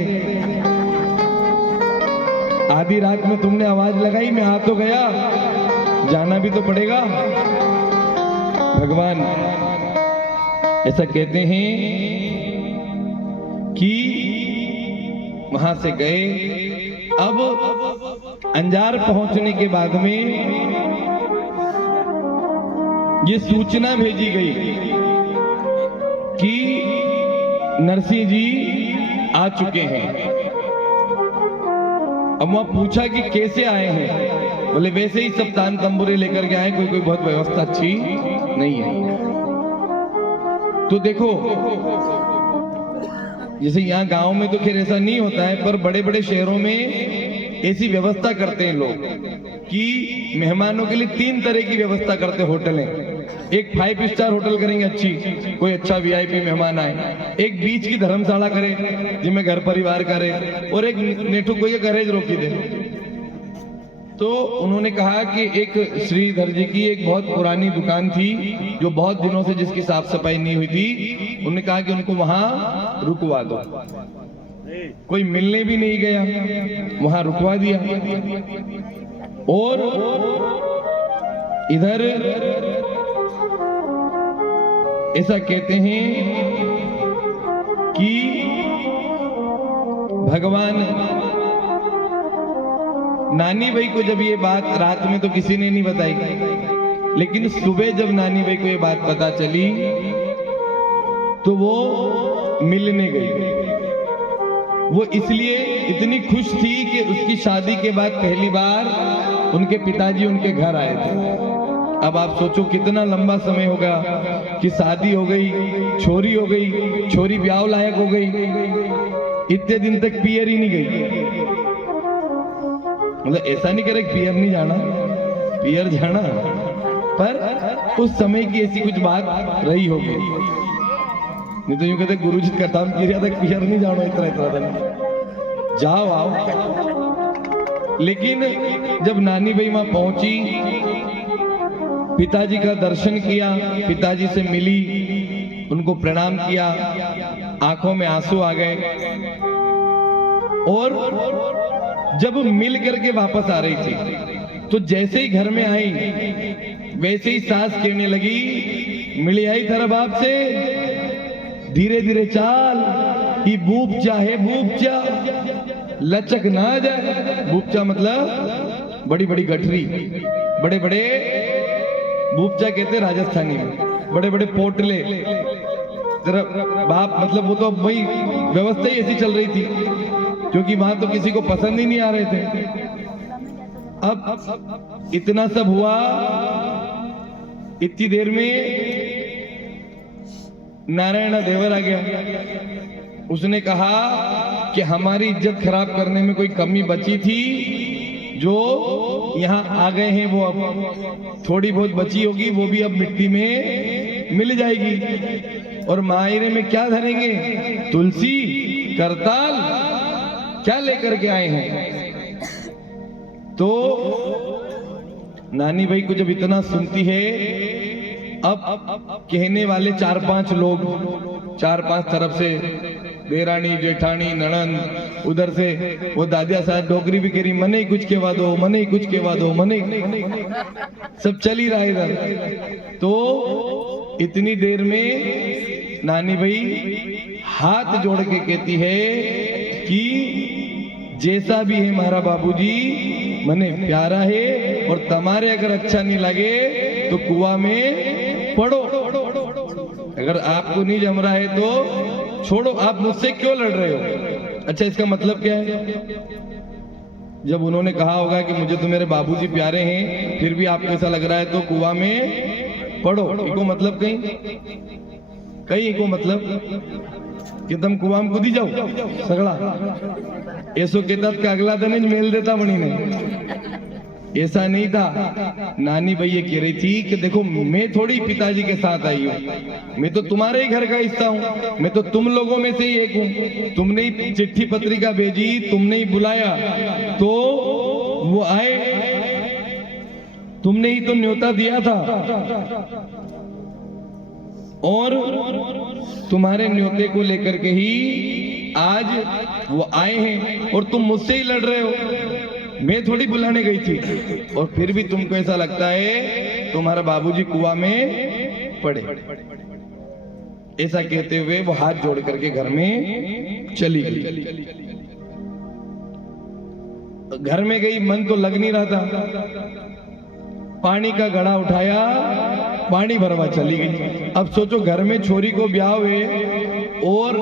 आधी रात में तुमने आवाज लगाई, मैं आ तो गया, जाना भी तो पड़ेगा। भगवान ऐसा कहते हैं कि वहां से गए। अब अंजार पहुंचने के बाद में ये सूचना भेजी गई कि नरसिंह जी आ चुके हैं। अब वहां पूछा कि कैसे आए हैं? बोले वैसे ही सब तान तंबूरे लेकर के आए, कोई बहुत व्यवस्था अच्छी नहीं है। तो देखो जैसे यहाँ गांव में तो खैर ऐसा नहीं होता है, पर बड़े बड़े शहरों में ऐसी व्यवस्था करते हैं लोग कि मेहमानों के लिए 3 तरह की व्यवस्था करते हैं होटलें। एक 5 स्टार होटल करेंगे अच्छी, कोई अच्छा वीआईपी मेहमान आए, एक बीच की धर्मशाला करे जिसमें घर परिवार करे, और एक नेठू कोई गरेज रोकी दे। तो उन्होंने कहा कि एक श्रीधर जी की एक बहुत पुरानी दुकान थी जो बहुत दिनों से जिसकी साफ सफाई नहीं हुई थी, उन्होंने कहा कि उनको वहां रुकवा दो। कोई मिलने भी नहीं गया, वहां रुकवा दिया। और इधर ऐसा कहते हैं कि भगवान नानी भाई को जब ये बात रात में तो किसी ने नहीं बताई, लेकिन सुबह जब नानी भाई को ये बात पता चली तो वो मिलने गई। वो इसलिए इतनी खुश थी कि उसकी शादी के बाद पहली बार उनके पिताजी उनके घर आए थे। अब आप सोचो कितना लंबा समय होगा कि शादी हो गई, छोरी हो गई, छोरी ब्याह लायक हो गई, इतने दिन तक पियर ही नहीं गई। मतलब ऐसा नहीं करे पियर नहीं जाना, पियर जाना, पर उस समय की ऐसी कुछ बात रही होगी। नहीं तो यूं कहते गुरुजी का काम किया था, पियर नहीं जाना इतना इतना दिन जाओ आओ। लेकिन जब नानी भाई वहां पहुंची, पिताजी का दर्शन किया, पिताजी से मिली, उनको प्रणाम किया, आंखों में आंसू आ गए। और जब मिल करके वापस आ रही थी तो जैसे ही घर में आई वैसे ही सास कहने लगी, मिली आई थारा बाप से, धीरे धीरे चाल, ये बूबचा है, बूबचा लचक ना जाए। बूबचा मतलब बड़ी बड़ी गठरी, बड़े बड़े बूबचा कहते राजस्थानी में, बड़े बड़े पोटले। तेरा बाप मतलब वो तो वही व्यवस्था ही ऐसी चल रही थी, क्योंकि वहां तो किसी को पसंद ही नहीं आ रहे थे। अब इतना सब हुआ, इतनी देर में नारायण देवर आ गया। उसने कहा कि हमारी इज्जत खराब करने में कोई कमी बची थी, जो यहाँ आ गए हैं वो अब थोड़ी बहुत बची होगी, वो भी अब मिट्टी में मिल जाएगी। और मायने में क्या धरेंगे? तुलसी, करताल, क्या लेकर के आए हैं? तो नानी भाई को जब इतना सुनती है, अब कहने वाले 4-5 लोग, 4-5 तरफ से, देरानी, जेठानी, नणंद, उधर से वो दादिया साहब डोगरी भी करी, मने कुछ केवा दो, मने कुछ केवा दो, मने, सब चल ही रहा है इधर। तो इतनी देर में नानी भाई हाथ जोड़ के कहती है कि जैसा भी है मारा बाबूजी मने प्यारा है, और तुम्हारे अगर अच्छा नहीं लगे तो कुआं में पड़ो, अगर आपको नहीं जम रहा है तो छोड़ो, आप मुझसे क्यों लड़ रहे हो? अच्छा, इसका मतलब क्या है? जब उन्होंने कहा होगा कि मुझे तो मेरे बाबूजी प्यारे हैं, फिर भी आपको ऐसा लग रहा है तो कुआं में पड़ो, इको मतलब कहीं इको मतलब कि तुम कुआं में कूदी जाओ सगड़ा, ऐसो कहता का अगला दिन ही मेल देता बनी ने। ऐसा नहीं था। नानी भाई ये कह रही थी कि देखो मैं थोड़ी पिताजी के साथ आई हूँ, मैं तो तुम्हारे ही घर का हिस्सा हूँ, मैं तो तुम लोगों में से ही एक हूँ। तुमने ही चिट्ठी पत्रिका भेजी, तुमने ही बुलाया तो वो आए, तुमने ही तो न्योता दिया था, और तुम्हारे न्योते को लेकर के ही आज वो आए हैं, और तुम मुझसे ही लड़ रहे हो। मैं थोड़ी बुलाने गई थी, और फिर भी तुमको ऐसा लगता है तुम्हारा बाबूजी कुआं में पड़े। ऐसा कहते हुए वो हाथ जोड़ करके घर में चली गई। घर में गई, मन तो लग नहीं रहा था, पानी का घड़ा उठाया, पानी भरवा चली गई। अब सोचो घर में छोरी को ब्याह हुए और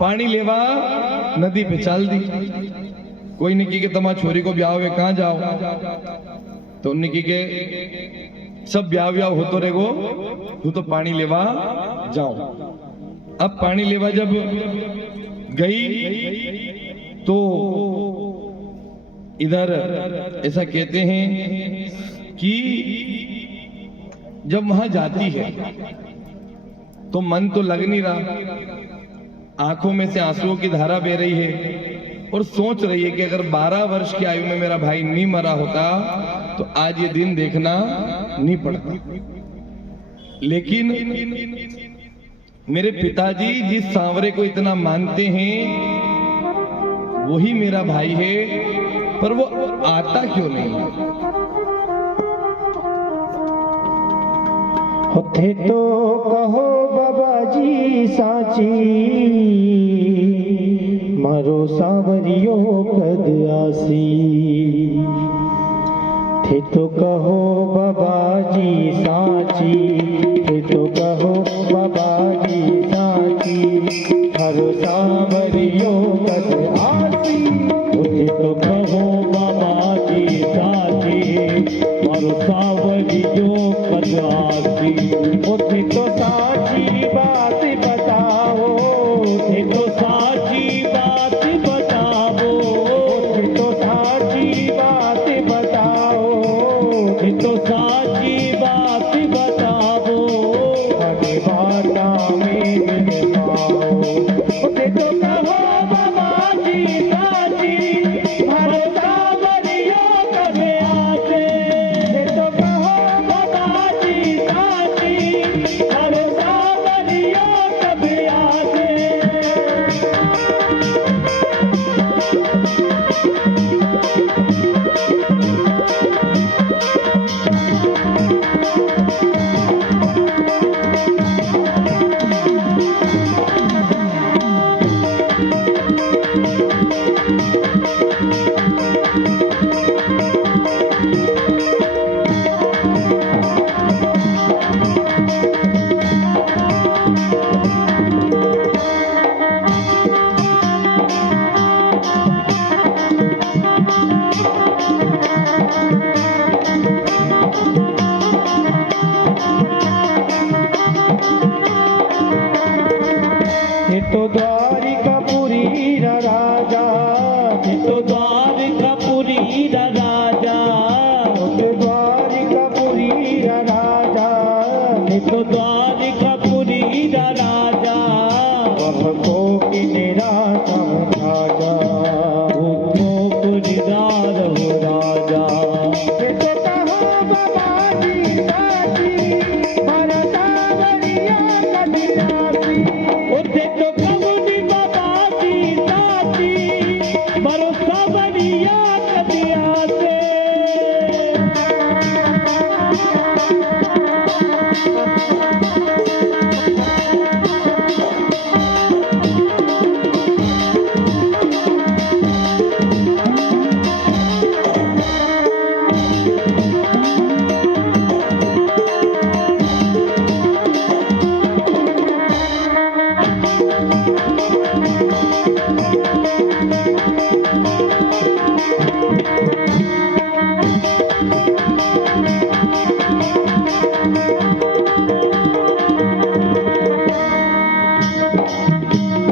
पानी लेवा नदी पे चल दी। कोई ने की के तमा छोरी को ब्याह हुए कहाँ जाओ, तो उन्हें की के सब ब्याह व्याह हो तो रेगो, तू तो पानी लेवा जाओ। अब पानी लेवा जब गई तो इधर ऐसा कहते हैं कि जब वहां जाती है तो मन तो लग नहीं रहा, आंखों में से आंसुओं की धारा बह रही है, और सोच रही है कि अगर 12 वर्ष की आयु में मेरा भाई नहीं मरा होता तो आज ये दिन देखना नहीं पड़ता। लेकिन मेरे पिताजी जिस सांवरे को इतना मानते हैं वही मेरा भाई है, पर वो आता क्यों नहीं है? थे तो कहो बाबा जी साची, मारो सांवरियो कद आसी। थे तो कहो बाबा जी साची, थे तो कहो बाबा जी साची, मारो सांवरियो कद आसी। थे तो कहो बाबा जी साची, मारो सांवरियो कद आसी। थे तो साची बात बताओ, थे तो साची बात बताओ, थे तो साची बात बताओ, थे तो साची बात बताओ, हमें बाता में मिल पाओ। थे तो कहो बाबा जी साची, हर सांवरियो कब आते। थे तो कहो बाबा जी साची, हर सांवरियो कब आते। बाबाजी साची मारो सावरिया कदियासी उसे तो कबूली बाबाजी साची मारो सावरिया कदिया से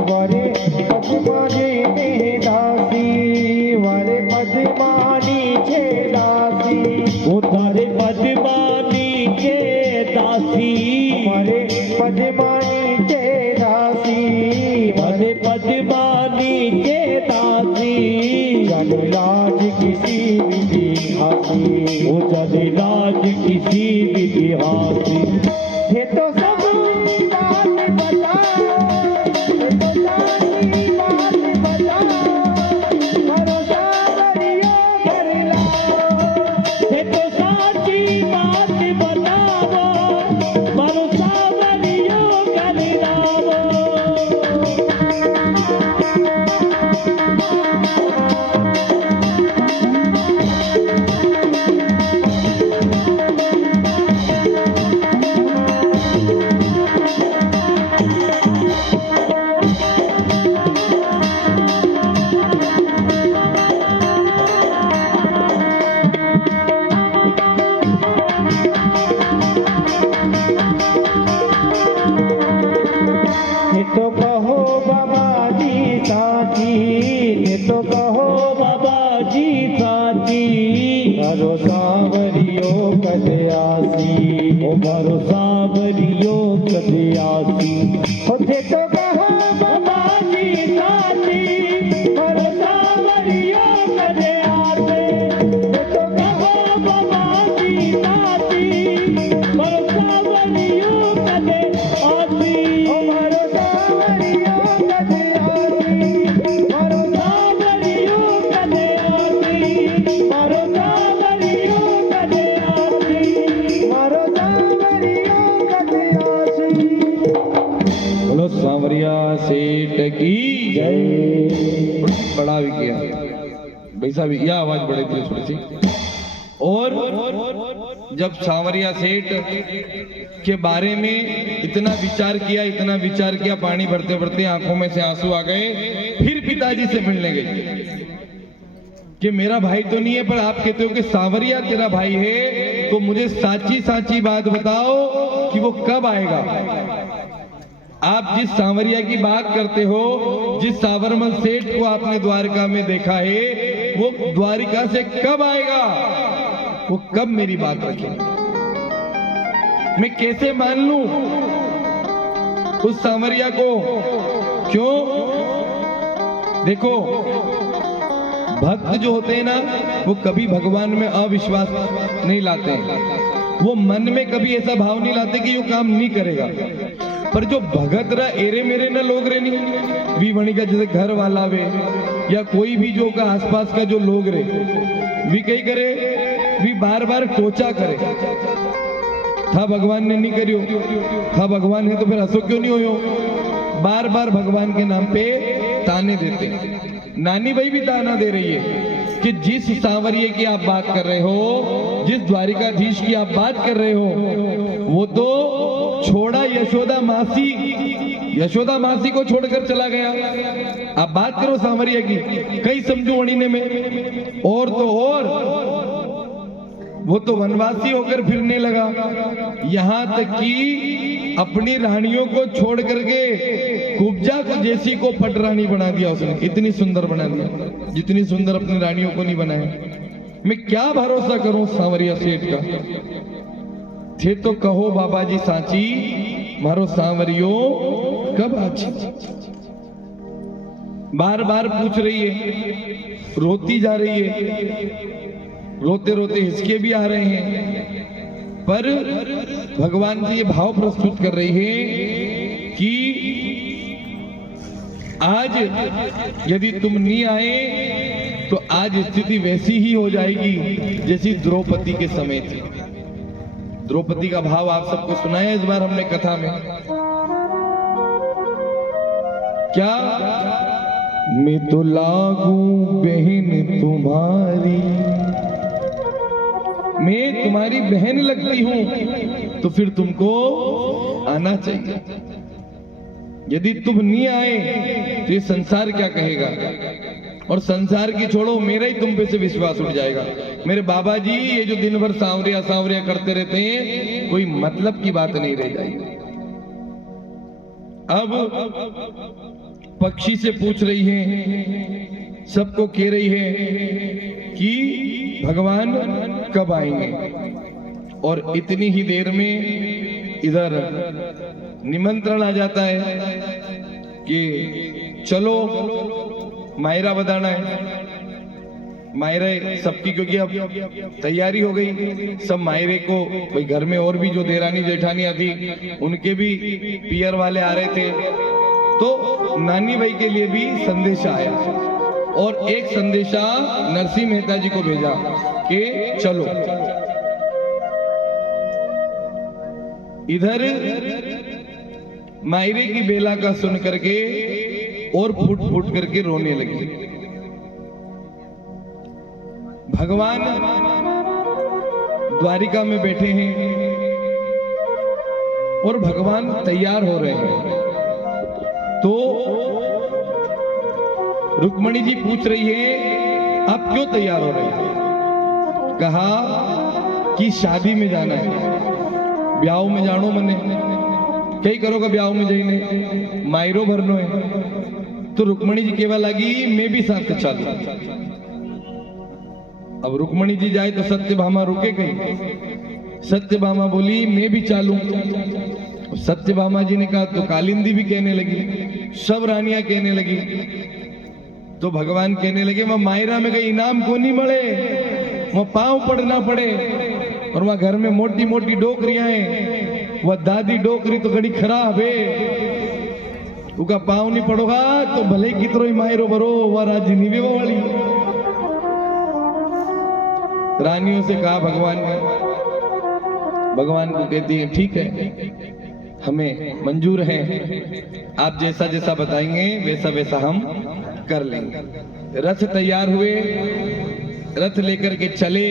वारे पद्मानी में दासी वारे पद्मानी छे दासी उतारे पद्मानी के दासी वारे पद्मानी छे दासी अरे पद्मानी के दासी जन लाज किसी विधि हासी वो चले राज किसी इतिहासी ये तो सब बात बताओ ये तो सारी बात बताओ मारो सावरियो घर लाओ ये तो साची बात बतावो मारो सावरियो कर लावो ये तो कहो बाबाजी साची ये तो कहो ओ बाबा जी साची मारो सावरियो कदयासी ओ मारो सावरियो कदियासी होते तो कहो बाबा जी साची मारो सावरियो कदियासी ये तो कहो बाबा जी साची मारो सावरियो कदियासी ओ मारो सावरियो कदयासी मारो सावरियो कदियासी मारो सावरियो कदयासी मारो सावरियो कदयासी बोलो सांवरिया सेठ की जय बड़ा भी किया भाई साहब, यह आवाज बढ़े थी थोड़ी सी। और जब सांवरिया सेठ के बारे में इतना विचार किया, पानी भरते भरते आंखों में से आंसू आ गए। फिर पिताजी से मिलने गए कि मेरा भाई तो नहीं है, पर आप कहते हो कि सांवरिया तेरा भाई है, तो मुझे साची साची बात बताओ कि वो कब आएगा। आप जिस सांवरिया की बात करते हो, जिस साबरमल सेठ को आपने द्वारका में देखा है, वो द्वारिका से कब आएगा, वो कब मेरी बात रखेगा, मैं कैसे मान लूं उस सांवरिया को। क्यों? देखो, भक्त जो होते हैं ना, वो कभी भगवान में अविश्वास नहीं लाते हैं, वो मन में कभी ऐसा भाव नहीं लाते कि ये काम नहीं करेगा। पर जो भगत रा एरे मेरे ना लोग रे नहीं वी वणी का, जैसे घर वाला वे या कोई भी जो का आसपास का जो लोग रे, वी कई करे, वी बार बार टोचा करे, था भगवान ने नहीं करियो, था भगवान है तो फिर हंसो क्यों नहीं होयो, बार बार भगवान के नाम पे ताने देते। नानी भाई भी ताना दे रही है कि जिस सांवरिये की आप बात कर रहे हो, जिस द्वारिकाधीश की आप बात कर रहे हो, वो तो छोड़ा यशोदा मासी को छोड़कर चला गया। आप बात करो सांवरिया की, कई समझो अणीने में, और तो और वो तो वनवासी होकर फिरने लगा, यहां तक कि अपनी रानियों को छोड़ करके कुब्जा को जैसी को पटरानी बना दिया उसने, इतनी सुंदर बना दिया जितनी सुंदर अपनी रानियों को नहीं बनाया। मैं क्या भरोसा करूं सांवरिया सेठ का। थे तो कहो बाबा जी साची, मारो सांवरियो कब आची। बार बार पूछ रही है, रोती जा रही है, रोते रोते हिसके भी आ रहे हैं। पर भगवान जी ये भाव प्रस्तुत कर रही है कि आज यदि तुम नहीं आए तो आज स्थिति वैसी ही हो जाएगी जैसी द्रौपदी के समय थी। द्रौपदी का भाव आप सबको सुनाया इस बार हमने कथा में। क्या मैं तो लागू बहन तुम्हारी, मैं तुम्हारी बहन लगती हूं तो फिर तुमको आना चाहिए। यदि तुम नहीं आए तो ये संसार क्या कहेगा, और संसार की छोड़ो मेरा ही तुम पे से विश्वास उठ जाएगा। मेरे बाबा जी ये जो दिन भर सांवरिया सांवरिया करते रहते हैं कोई मतलब की बात नहीं रह जाएगी। अब पक्षी से पूछ रही है, सबको कह रही है कि भगवान कब आएंगे, और इतनी ही देर में इधर निमंत्रण आ जाता है कि चलो मायरा बताना है। मायरे सबकी, क्योंकि अब तैयारी हो गई, सब मायरे को, भाई घर में और भी जो देरानी जेठानियां थी उनके भी पियर वाले आ रहे थे, तो नानी भाई के लिए भी संदेशा आया, और एक संदेशा नरसिंह मेहता जी को भेजा कि चलो। इधर मायरे की बेला का सुन करके और फूट फूट करके रोने लगी। भगवान द्वारिका में बैठे हैं और भगवान तैयार हो रहे हैं, तो रुक्मणी जी पूछ रही है आप क्यों तैयार हो रहे हैं? कहा कि शादी में जाना है, ब्याह में जानो मने, कई करोगे ब्याह में जाइने, मायरो भरनो है। तो रुक्मणी जी केवा लगी मैं भी साथ चलूं। अब रुक्मणी जी जाए तो सत्यभामा रुके गई। सत्यभामा बोली मैं भी चालूं। सत्यभामा जी ने कहा तो कालिंदी भी कहने लगी, सब रानियां कहने लगी। तो भगवान कहने लगे वहां मायरा में कहीं इनाम को नहीं मिले, वहां पांव पड़ना पड़े, और वहां घर में मोटी मोटी डोकरियां हैं, वह दादी डोकरी तो घड़ी खराब है, उनका पांव नहीं पड़ोगा तो भले कितरो ही मायरो भरो, वह राजी नहीं वे वाली। रानियों से कहा भगवान ने, भगवान को कहती है ठीक है हमें मंजूर है, आप जैसा जैसा बताएंगे वैसा वैसा हम कर लेंगे। रथ तैयार हुए, रथ लेकर के चले।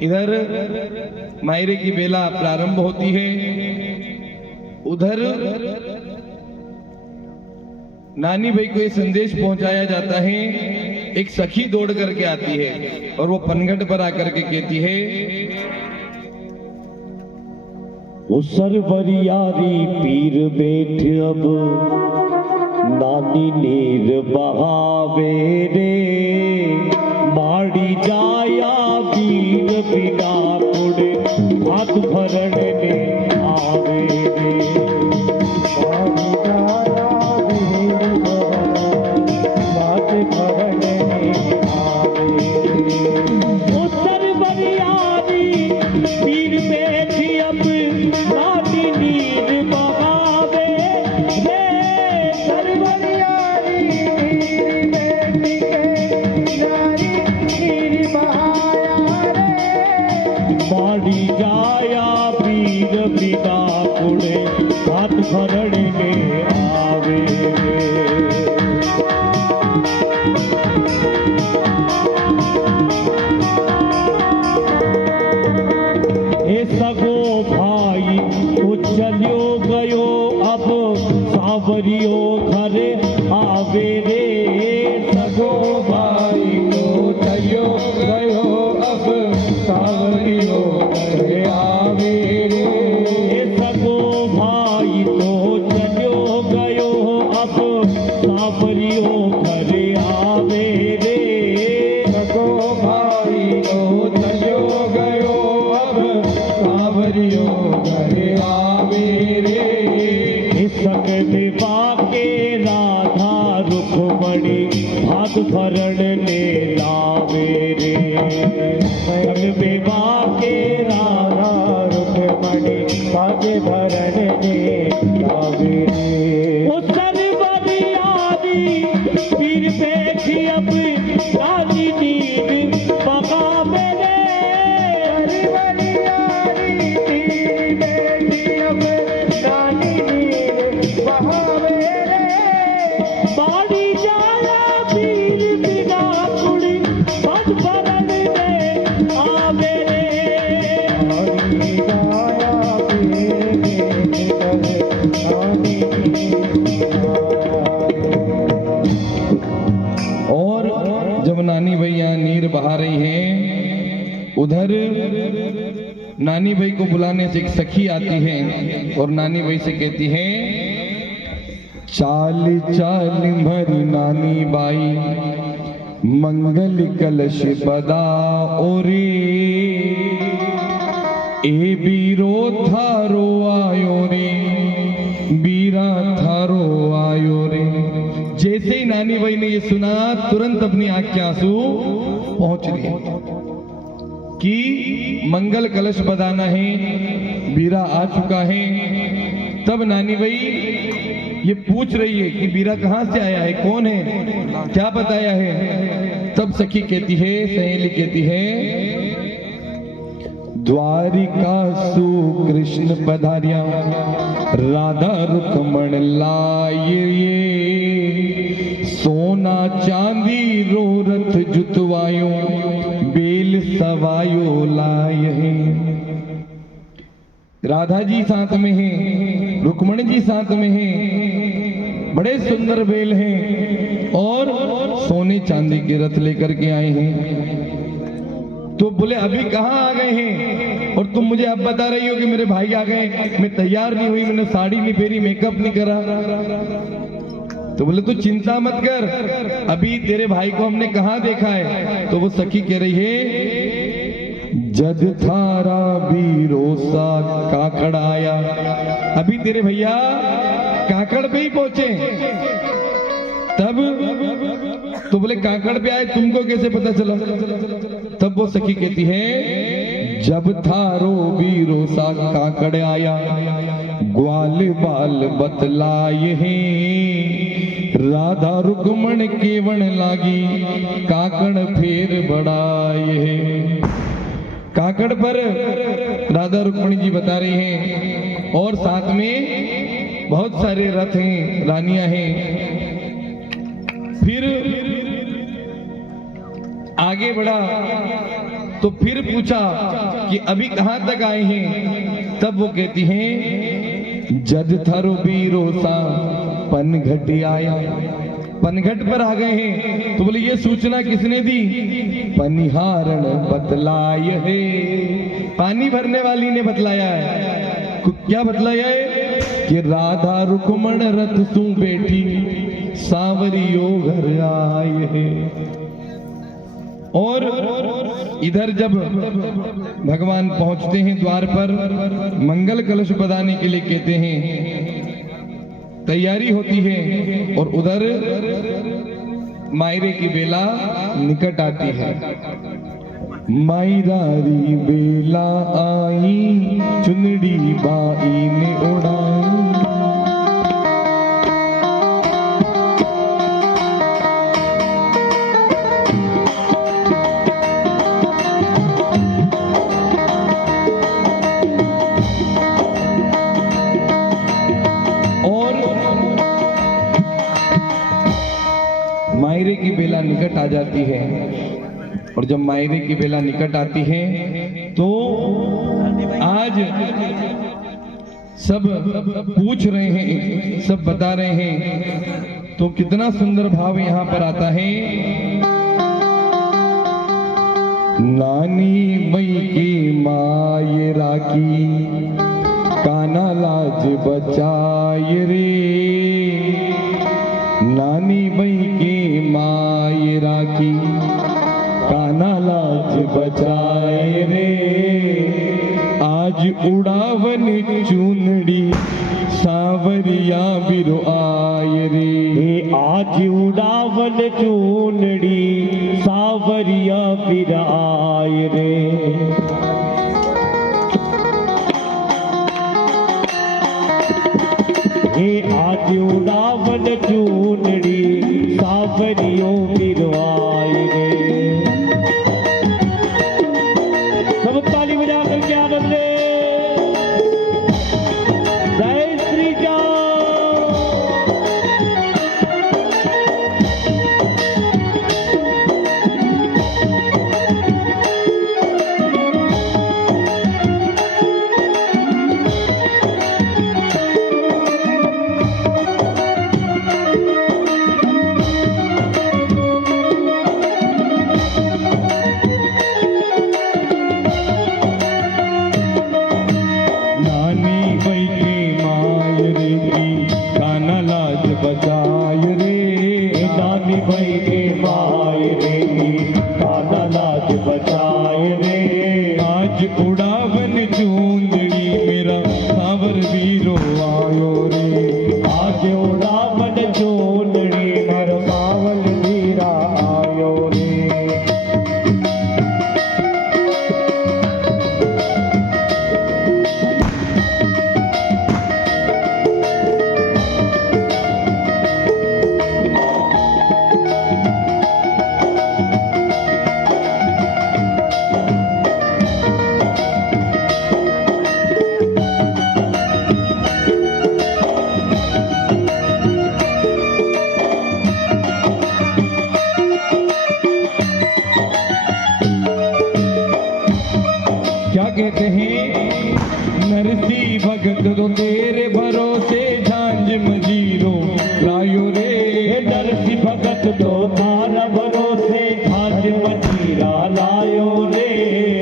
इधर मायरे की बेला प्रारंभ होती है, उधर नानी भाई को ये संदेश पहुंचाया जाता है। एक सखी दौड़ करके आती है और वो पनघट पर आकर के कहती है, वो सरवरियारी पीर बैठ अब नानी नीर बहावे रे, माड़ी जाया वीर बिना कुड़े हाथ भरण ने आवे रे। माड़ी जाया वीर हाथ भरण ने आवे रे। वो सरवरियारी पीर बैठ अब नानी नीर बहावे रे, सरवरियारी पीर बैठ के नानी नीर बहाया रे, माड़ी जाया वीर बिना कुड़े हाथ भरण में आवे रे। ए सगो भाई वो चलियो गयो अब सावरियो घरे आवे रे, सगो भाई तो चलियो गयो अब सावरियो घरे आवे रे। ए सगो भाई तो चलियो गयो अब सावरियो घरे आवे रे, सगो भाई तो चलियो गयो अब सावरियो घरे आवे रे। सकल बाके राधा रुक्मणी भाग भरण ने लावे रे, सकल बाके राधा भरण में आवे रे। वो सरवरियारी पीर बैठी अब रानी नींद पकावे रे। सरवरियारी पीर बैठी अब रानी नींद बहावे रे। बाड़ी जाला पीर बिना कुड़ी बद भरण में आवे रे। हरि गाया पीर रानी और जब नानी भैया नीर बहा रही हैं, उधर नानी भाई को बुलाने से एक सखी आती है और नानी भाई से कहती है, चाल चाल भरी नानी बाई मंगल कलश बदा ओरे। ए बीरो थारो आयो रे, बीरा थारो आयो रे। जैसे ही नानी भाई ने ये सुना, तुरंत अपनी आंख के आंसू पहुंच दिए कि मंगल कलश बदाना है, बीरा आ चुका है। तब नानी भाई ये पूछ रही है कि बीरा कहां से आया है, कौन है, क्या बताया है। तब सखी कहती है, सहेली कहती है, द्वारिका सु कृष्ण पधारिया, राधा रुक्मण लाए। सोना चांदी रो रथ जुतवायो, बेल सवायो लाए। राधा जी साथ में हैं, रुक्मण जी साथ में हैं, बड़े सुंदर बेल हैं और सोने चांदी के रथ लेकर के आए हैं। तो बोले अभी कहाँ आ गए हैं और तुम मुझे अब बता रही हो कि मेरे भाई आ गए, मैं तैयार नहीं हुई, मैंने साड़ी नहीं पहनी, मेकअप नहीं करा। तो बोले तू चिंता मत कर, अभी तेरे भाई को हमने कहाँ देखा है। तो वो सखी कह रही है, जद थारा बीरोसा काकड़ आया। अभी तेरे भैया काकड़ पे ही पहुंचे। तब तो बोले काकड़ पे आए, तुमको कैसे पता चला। तब वो सखी कहती है, जब थारो बीरोसा काकड़ आया, ग्वाल बाल बतलाए हैं, राधा रुक्मण केवण लागी, काकड़ फेर बढ़ाए हैं। काकड़ पर राधा रुक्मणी जी बता रही हैं और साथ में बहुत सारे रथ हैं, रानियां हैं। फिर आगे बढ़ा तो फिर पूछा कि अभी कहां तक आए हैं। तब वो कहती हैं, जद थारो बीरोसा पनघट आया। पनघट पर आ गए हैं। तो बोले ये सूचना किसने दी। पनिहारण बतलाय है, पानी भरने वाली ने बतलाया है। क्या बतलाया है कि राधा रुक्मण रथ सु बैठी, सांवरियो घर आए है। और इधर जब भगवान पहुंचते हैं द्वार पर, मंगल कलश बदाने के लिए कहते हैं, तैयारी होती है और उधर मायरे की बेला निकट आती है। मायरारी बेला आई, चुनड़ी बाई ने उड़ाई। मायरे की बेला निकट आ जाती है और जब मायरे की बेला निकट आती है तो आज सब पूछ रहे हैं, सब बता रहे हैं। तो कितना सुंदर भाव यहाँ पर आता है। नानी मई की माये राखी, काना लाज बचाए रे। नानी मई की माये राखी, काना लाज बचाए रे। आज उड़ावन चुनड़ी, सावरिया बिरो आए रे। आज उड़ावन चूनड़ी, सावरिया बिर आए रे। आज उड़ावन चूनड़ी सावरियों गिरवाई रे। सब ताली बजा करके आनंद ले। जय श्री राम। नानी भाई के मायरे की काना लाज बचाए रे। नानी भाई के मायरे की काना लाज बचाए रे। आज उड़ावन चूंदड़ी मेरा सावर वीरो आयो रे। आज उड़ावन चूनड़ी मर सावल वीरा आयो रे। क्या कहते हैं नरसी भगत तो तेरे भरोसे झांझ मजीरो लायो रे। नरसी भगत तो तारा भरोसे झांझ मजीरा लायो रे।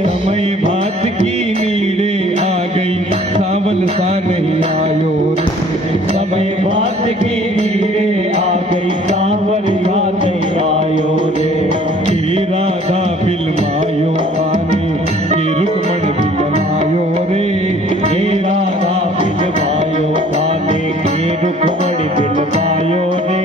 समय भात की नीड़े आ गई सावल सा नहीं आयो रे। समय बात की नीड़े आ गई सावर याद आयो रे। की राधा फिल्मायो पानी की रुकमण फिल्मायो रे। हे राधा फिल्मायो काने के रुकमणी फिल्मायो रे।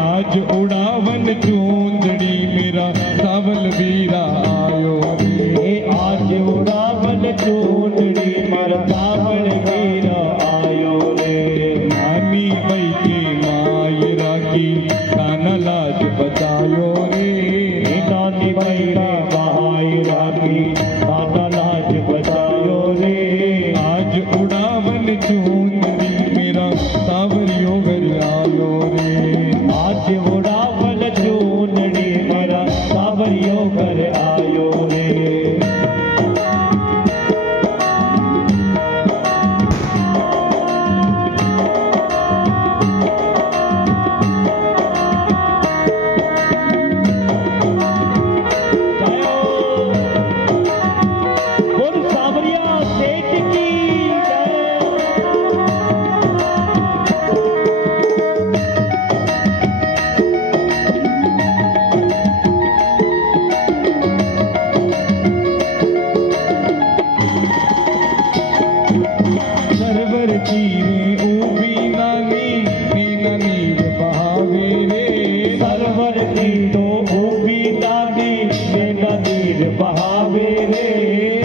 आज उड़ावन चूंदड़ी मेरा सावल वीरा आयो रे। हे आज उड़ावन चूनड़ी मर सावल वीरा आयो रे। नानी भाई के मायरा की काना लाज बचायो रे। हे नानी भैरा मायरा की काना लाज बचायो रे। आज उड़ावन चूंदड़ी मेरा सावरियो घर आयो रे। आज उड़ावन चूनड़ी मरा सावरियो घर आयो रे। बोल सावरिया सेठ की जय। सरवर चीरे ऊबी नानी नीना नीर बहावे रे। सरवर की तो ऊबी दादी मेरा नीर बहावे रे।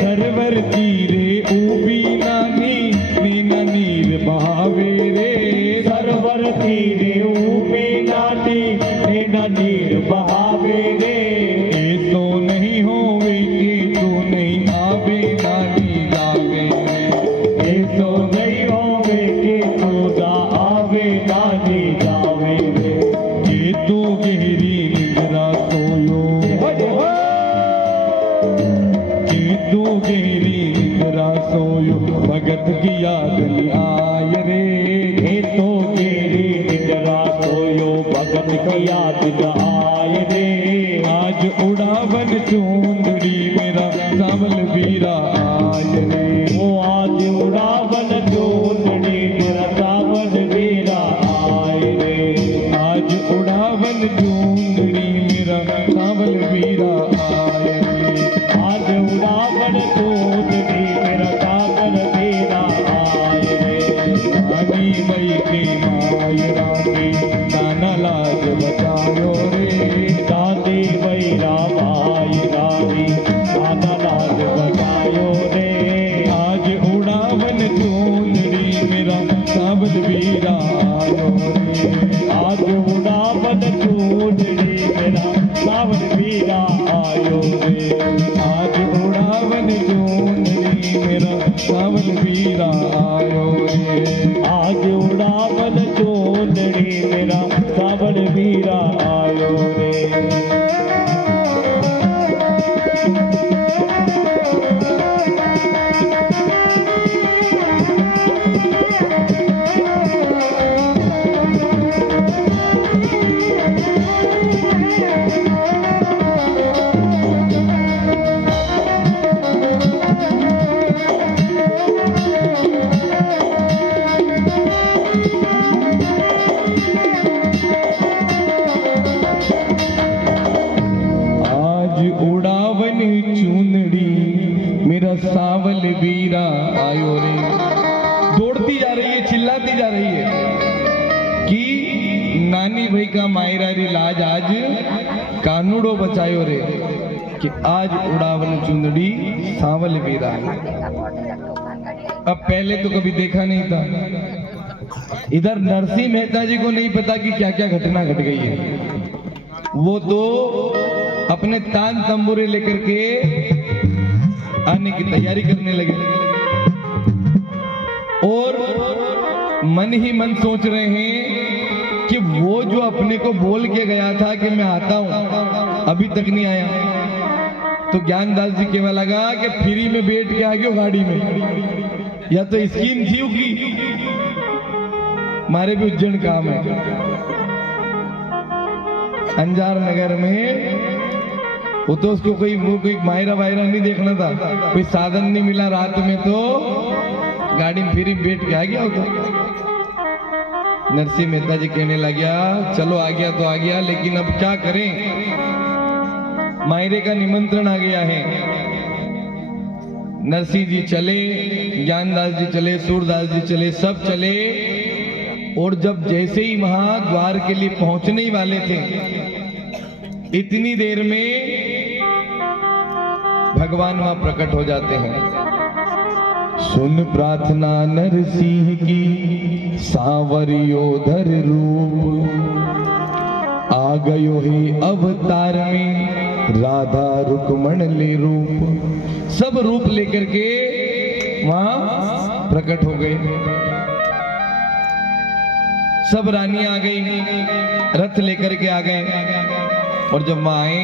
सरवर चीरे ऊबी नानी नीना नीर बहावे रे। सरवर तीरे ऊबी दादी मेरा नीर बहावे रे। ऐसो नहीं होवे कि तू नहीं आवे नानी जावे रे। ऐसो नहीं होवे कि खुदा आवे नानी जावे रे। ये तू गहरी निद्रा सोयो। ये तू गहरी निद्रा सोयो भगत की याद नहीं आय रे। हे तो तेरी निद्रा सोयो भगत की याद न आए रे। आज उड़ावन चूंदड़ी मेरा सावल वीरा आय रे। वो आज उड़ावन चूनड़ी मेरा सावन वीरा आए रे। आज उड़ावन चूंदड़ी मेरा सावल वीरा आय रे। आज उड़ावन चूनड़ी मेरा सावन वीरा आए रे। नानी भाई के मायरा की काना लाज बचायो रे। दादी भैरा माई रानी सावन वीरा आयो रे। आज उड़ावल चूंदड़ी मेरा सावन वीरा आयो रे। सावल वीरा आयो रे। दौड़ती जा रही है, चिल्लाती जा रही है कि नानी भाई का मायरारी लाज आज कानूड़ो बचायो रे, कि आज उड़ावन चुंदड़ी सावल वीरा। अब पहले तो कभी देखा नहीं था। इधर नरसिंह मेहता जी को नहीं पता कि क्या क्या घटना घट गई है। वो तो अपने तान तंबूरे लेकर के आने की तैयारी करने लगे और मन ही मन सोच रहे हैं कि वो जो अपने को बोल के गया था कि मैं आता हूं, अभी तक नहीं आया। तो ज्ञानदास जी केवल लगा कि फ्री में बैठ के आ गयो गाड़ी में, या तो स्कीम थी उसकी, मारे भी उज्जैन काम है। अंजार नगर में वो तो उसको कोई मायरा वायरा नहीं देखना था, कोई साधन नहीं मिला रात में, तो गाड़ी में फिर बैठ के आ गया। तो नरसिंह मेहता जी कहने लगा चलो आ गया तो आ गया, लेकिन अब क्या करें, मायरे का निमंत्रण आ गया है। नरसिंह जी चले, ज्ञानदास जी चले, सूरदास जी चले, सब चले। और जब जैसे ही वहां द्वार के लिए पहुंचने ही वाले थे, इतनी देर में भगवान वहां प्रकट हो जाते हैं। सुन प्रार्थना नरसिंह की सांवरियो धर रूप, आ गयो है अवतार में राधा रुक्मण ले रूप। सब रूप लेकर के वहां प्रकट हो गए। सब रानी आ गई, रथ लेकर के आ गए। और जब वहां आए,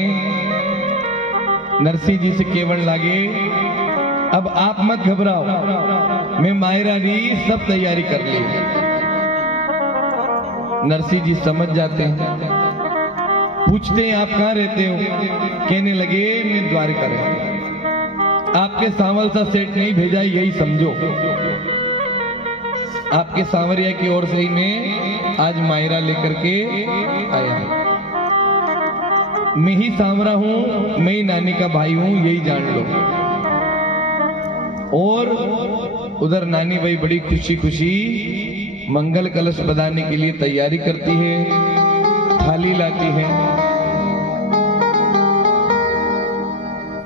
नरसिंह जी से केवल लागे अब आप मत घबराओ, मैं मायरा री सब तैयारी कर ली। नरसिंह जी समझ जाते हैं, पूछते हैं आप कहाँ रहते हो? कहने लगे मैं द्वारका रहता। आपके सांवल सा सेठ नहीं भेजा, यही समझो। आपके सांवरिया की ओर से ही मैं आज मायरा लेकर के आया। मैं ही सांवरा हूं, मैं ही नानी का भाई हूं, यही जान लो। और उधर नानी भाई बड़ी खुशी खुशी मंगल कलश बधाने के लिए तैयारी करती है, थाली लाती है।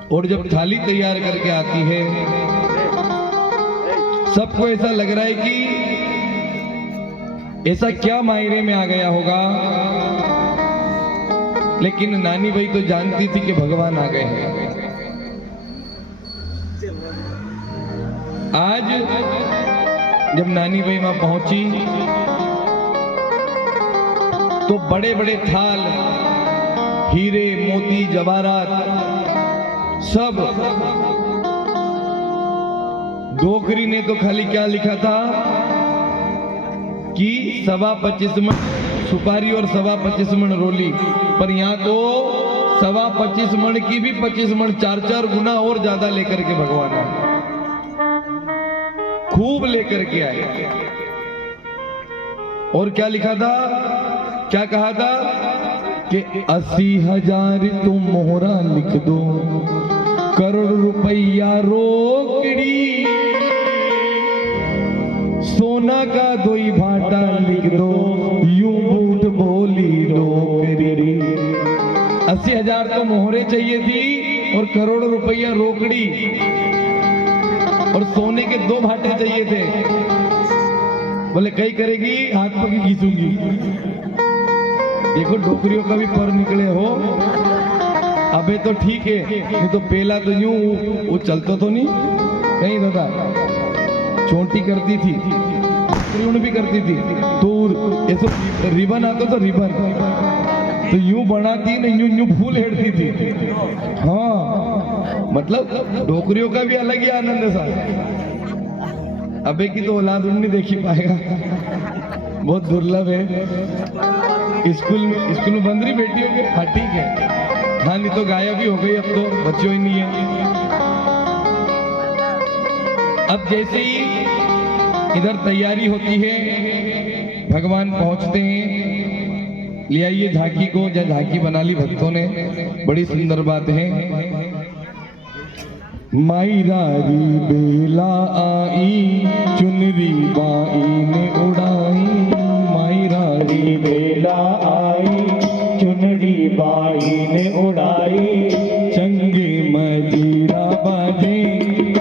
और जब थाली तैयार करके आती है, सबको ऐसा लग रहा है कि ऐसा क्या मायरे में आ गया होगा, लेकिन नानी भाई तो जानती थी कि भगवान आ गए हैं। आज जब नानी भाई वहां पहुंची तो बड़े बड़े थाल, हीरे मोती जवाहरात सब। डोकरी ने तो खाली क्या लिखा था कि 25.25 मन सुपारी और 25.25 मन रोली, पर यहाँ तो 25.25 मन की भी 25 मन, 4-4 गुना और ज्यादा लेकर के भगवान आए, खूब लेकर के आए। और क्या लिखा था, क्या कहा था कि 80,000 तुम मोहरा लिख दो, करोड़ रुपया रोकड़ी, सोना का 2 भाटा लिख दो, यूं बूट बोली डोकरी। 80,000 तो मोहरे चाहिए थी और करोड़ रुपया रोकड़ी, और सोने के 2 भाटे चाहिए थे। बोले कई करेगी, हाथ पकी घीसूंगी। देखो डोकरियों का भी पर निकले हो। अबे तो ठीक है, नहीं तो पहला तो यूं वो चलता तो नहीं कहीं दादा। चोटी करती थी, त्रिउण भी करती थी, तो ऐसे रिबन आता तो रिबन तो यूं बनाती नहीं, यूं यूं फूल हेड़ती थी। हाँ मतलब डोकरियों का भी अलग ही आनंद है साहब। अबे की तो औलाद नहीं देखी पाएगा, बहुत दुर्लभ है। स्कूल में बंद रही बेटी होगी, हाँ ठीक है, हाँ नहीं तो गायब ही हो गई, अब तो बच्चों ही नहीं है। अब जैसे ही इधर तैयारी होती है, भगवान पहुंचते हैं, ले आइए झांकी को, या झांकी बना ली भक्तों ने, बड़ी सुंदर बात है। मायरारी बेला आई, चुनरी बाई ने उड़ाई, मायरारी बेला आई, चुनरी बाई ने उड़ाई, चंगे मजीरा बाजे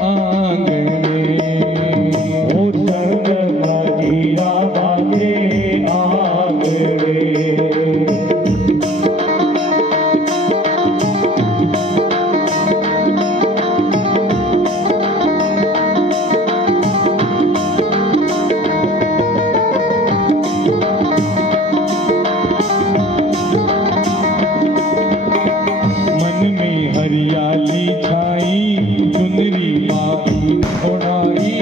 आंगने, ओ संग मजीरा बाजे आंगने। हरियाली छाई, चुनरी बाई उड़ाई,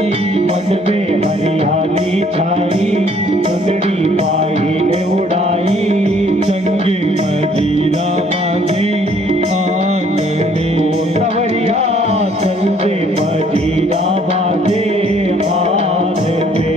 मन में हरियाली छाई, चुनरी बाई ने उड़ाई, चंगे मजीरा बाजे आंगने, ओ सवरिया चल दे मजीरा बाजे आंगने।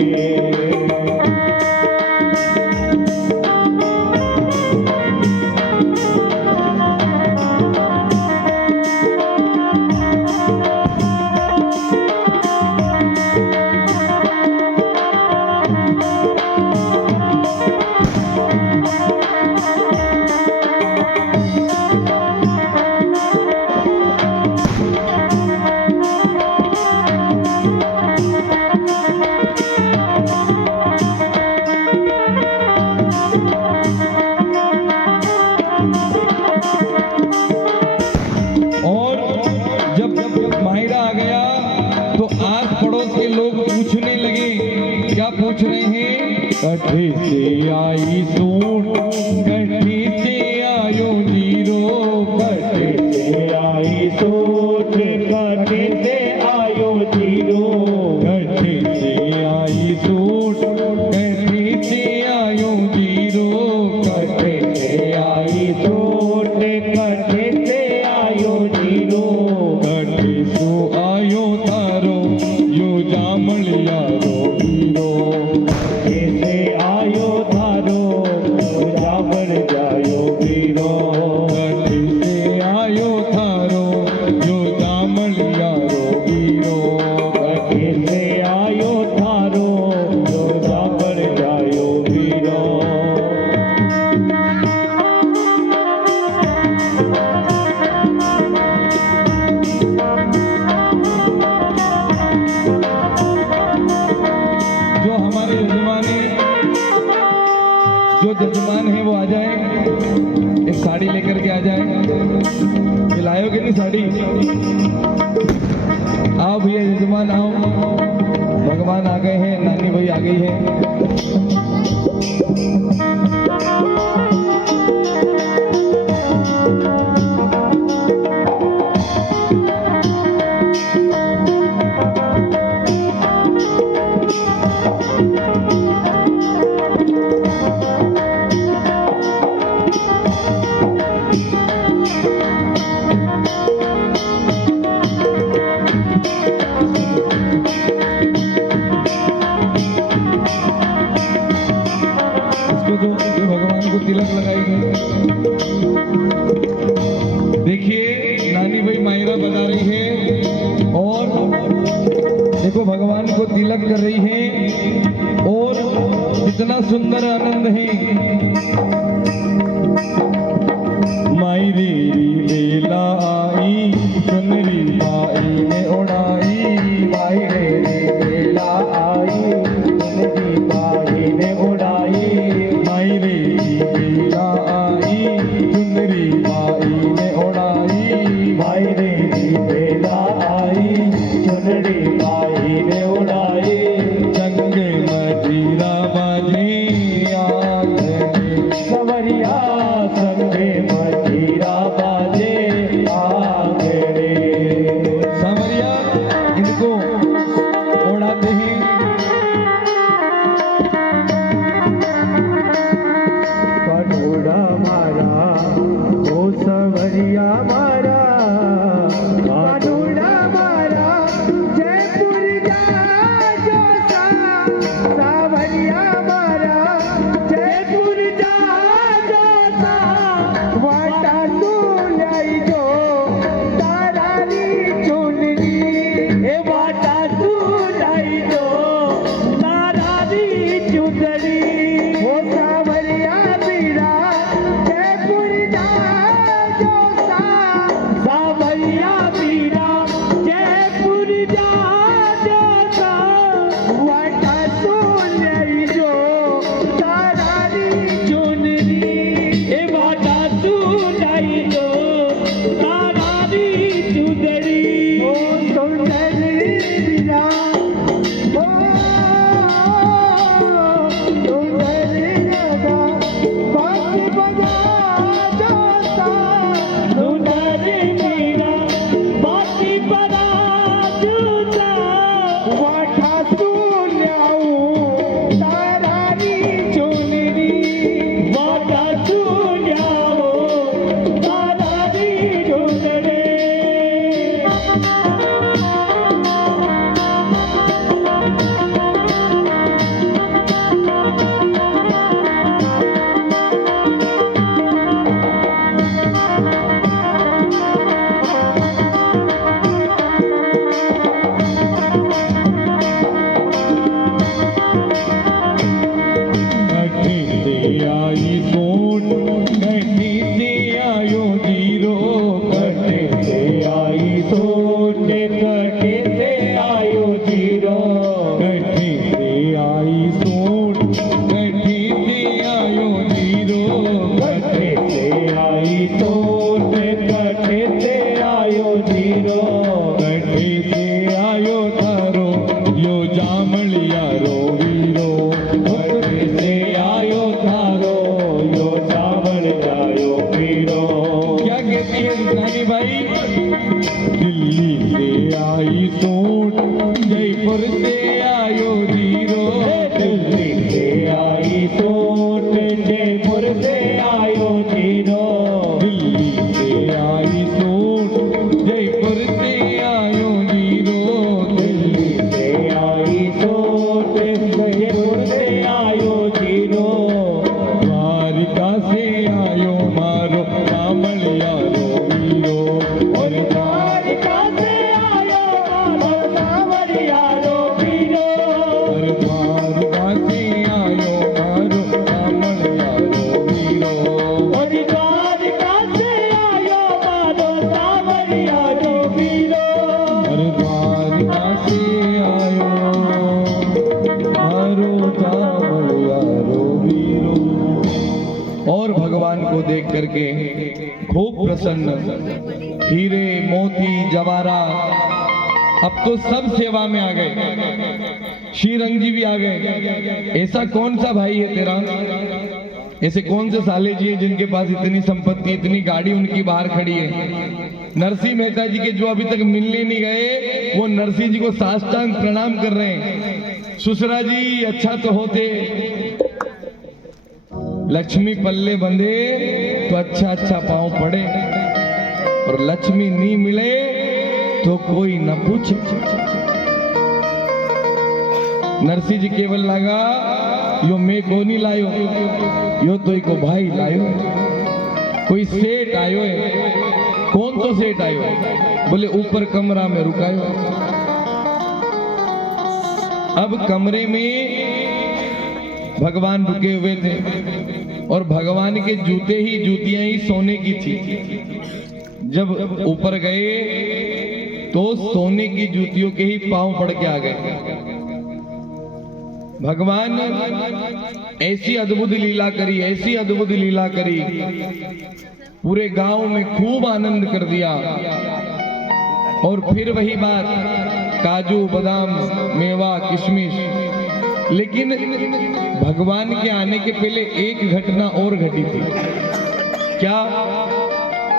पूछ रहे हैं, कठी से आई सूट, कठी से आयो जीरो, कठी से आई सूट, कठी से आयो जीरो, कठी से आई सूट, कठी से आयो जीरो, कठी से आई सूट, कठी से आयो जीरो, कठी सो आयो तारो यो जामल यारो हीरो, कैसे आयो थारो जावर जायो वीरो, कठी से आयो थारो यो जामल यारो हीरो, कैसे आयो थारो जो जावर जायो वीरो। जो हमारे यजमान हैं, जो जजमान है वो आ जाए, एक साड़ी लेकर के आ जाए। लायोगे नहीं साड़ी? आओ भैया यजमान आओ, भगवान आ गए हैं, नानी भाई आ गई है। जो भगवान को तिलक लगाएगी, देखिए नानी भाई मायरा बता रही है, और देखो भगवान को तिलक कर रही है, और कितना सुंदर आनंद है। मायरे बेला आई, चुनरी बाई ने उड़ाई, मायरे बेला आई, चुनरी बाई ने उड़ाई, मायरे बेला आई, चुनरी बाई ने उड़ाई, मायरे बेला आई, चुनरी बाई ने उड़ाई, चुंदड़ी ओ सावरिया पीरा जयपुर जा जो सा सावरिया पीरा जयपुर जा जोता वाटा सुन जो तारारी चुनरी ए वाटा सुनाई दो तारारी चुंदड़ी ओ सुंदरी पीरा ओ सुंदरी राधा बाकी बजा जो सा सुंदरी मीरा बाकी बड़ा जूता वाटा सुन्याऊ तारारी चुनरी वाटा सुन्याओ तारारी चुंदड़ी कटी से आई सोन कटी से आयो जीरो कटे से आई सोन कटे से आयो जीरो कटी से आई सोन कटी से आयो जीरो कटे से आई सोन कटे से आयो जीरो कटे से आयो थारो यो जामलिया रो वीरो कटे से आयो थारो यो जामलिया रो वीरो क्या कहती है नानी भाई दिल्ली से आई सोन जयपुर से आयो जीरो दिल्ली से आई सोन जयपुर से आयो जीरो दिल्ली से आई सोन जयपुर से आयो जीरो दिल्ली से आई सोन जयपुर से आयो जीरो द्वारिका से आयो मारो कामलिया रो वीरो और द्वारिका से आयो मारो कामलिया रो वीरो और द्वारिका से आयो मारो कामलिया रो वीरो और द्वारिका से आयो मारो कामलिया रो वीरो और द्वारिका से आयो मारो कामलिया रो वीरो। और भगवान को देख करके खूब प्रसन्न, हीरे मोती जवारा अब तो सब सेवा में आ गए, श्रीरंग जी भी आ गए। ऐसा कौन सा भाई है तेरा, ऐसे कौन से साले जी हैं जिनके पास इतनी संपत्ति, इतनी गाड़ी उनकी बाहर खड़ी है। नरसिंह मेहता जी के जो अभी तक मिलने नहीं गए, वो नरसिंह जी को साष्टांग प्रणाम कर रहे हैं। सुसरा जी अच्छा तो होते, लक्ष्मी पल्ले बंधे तो अच्छा अच्छा पांव पड़े, और लक्ष्मी नहीं मिले तो कोई न पूछे। नरसिंह जी केवल लगा यो मैं को नहीं लायो, यो तो को भाई लायो। कोई सेठ आयो है, कौन तो सेठ आयो है, बोले ऊपर कमरा में रुकायो। अब कमरे में भगवान रुके हुए थे, और भगवान के जूते ही जूतियां ही सोने की थी। जब ऊपर गए तो सोने की जूतियों के ही पांव पड़ के आ गए। भगवान ऐसी अद्भुत लीला करी, ऐसी अद्भुत लीला करी, पूरे गांव में खूब आनंद कर दिया। और फिर वही बात, काजू बादाम मेवा किशमिश। लेकिन भगवान के आने के पहले एक घटना और घटी थी। क्या?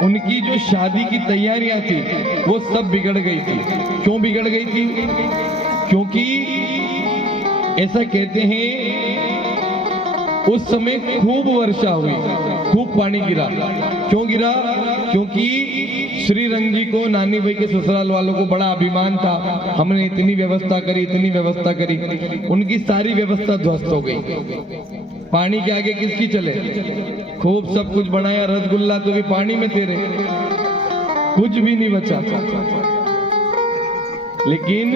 उनकी जो शादी की तैयारियां थी वो सब बिगड़ गई थी। क्यों बिगड़ गई थी? क्योंकि ऐसा कहते हैं उस समय खूब वर्षा हुई, खूब पानी गिरा। क्यों गिरा? क्योंकि श्रीरंग जी को, नानी भाई के ससुराल वालों को बड़ा अभिमान था, हमने इतनी व्यवस्था करी, इतनी व्यवस्था करी। उनकी सारी व्यवस्था ध्वस्त हो गई। पानी के आगे किसकी चले? खूब सब कुछ बनाया, रसगुल्ला तो भी पानी में तेरे, कुछ भी नहीं बचा। लेकिन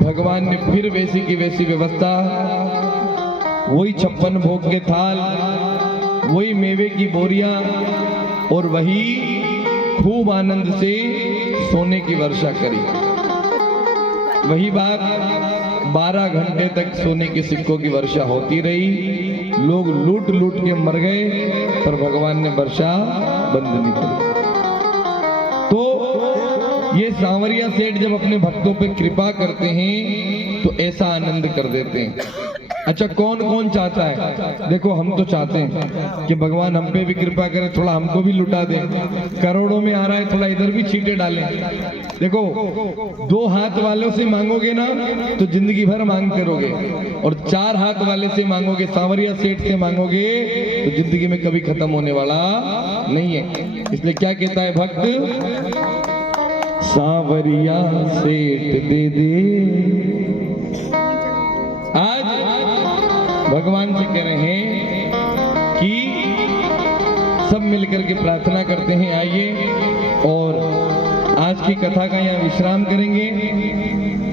भगवान ने फिर वैसी की वैसी व्यवस्था, वही 56 भोग के थाल, वही मेवे की बोरियां और वही खूब आनंद से सोने की वर्षा करी। वही बात 12 घंटे तक सोने के सिक्कों की वर्षा होती रही। लोग लूट लूट के मर गए, पर भगवान ने वर्षा बंद नहीं करी। तो ये सांवरिया सेठ जब अपने भक्तों पे कृपा करते हैं तो ऐसा आनंद कर देते हैं। अच्छा, कौन कौन चाहता है? देखो, हम तो चाहते हैं कि भगवान हम पे भी कृपा करे, थोड़ा हमको भी लुटा दे। करोड़ों में आ रहा है, थोड़ा इधर भी छींटे डालें। देखो, 2 हाथ वालों से मांगोगे ना तो जिंदगी भर मांगते रहोगे, और 4 हाथ वाले से मांगोगे, सांवरिया सेठ से मांगोगे तो जिंदगी में कभी खत्म होने वाला नहीं है। इसलिए क्या कहता है भक्त? सांवरिया सेठ दे दे। आज भगवान से कह रहे हैं कि सब मिलकर के प्रार्थना करते हैं। आइए, और आज की कथा का यहाँ विश्राम करेंगे।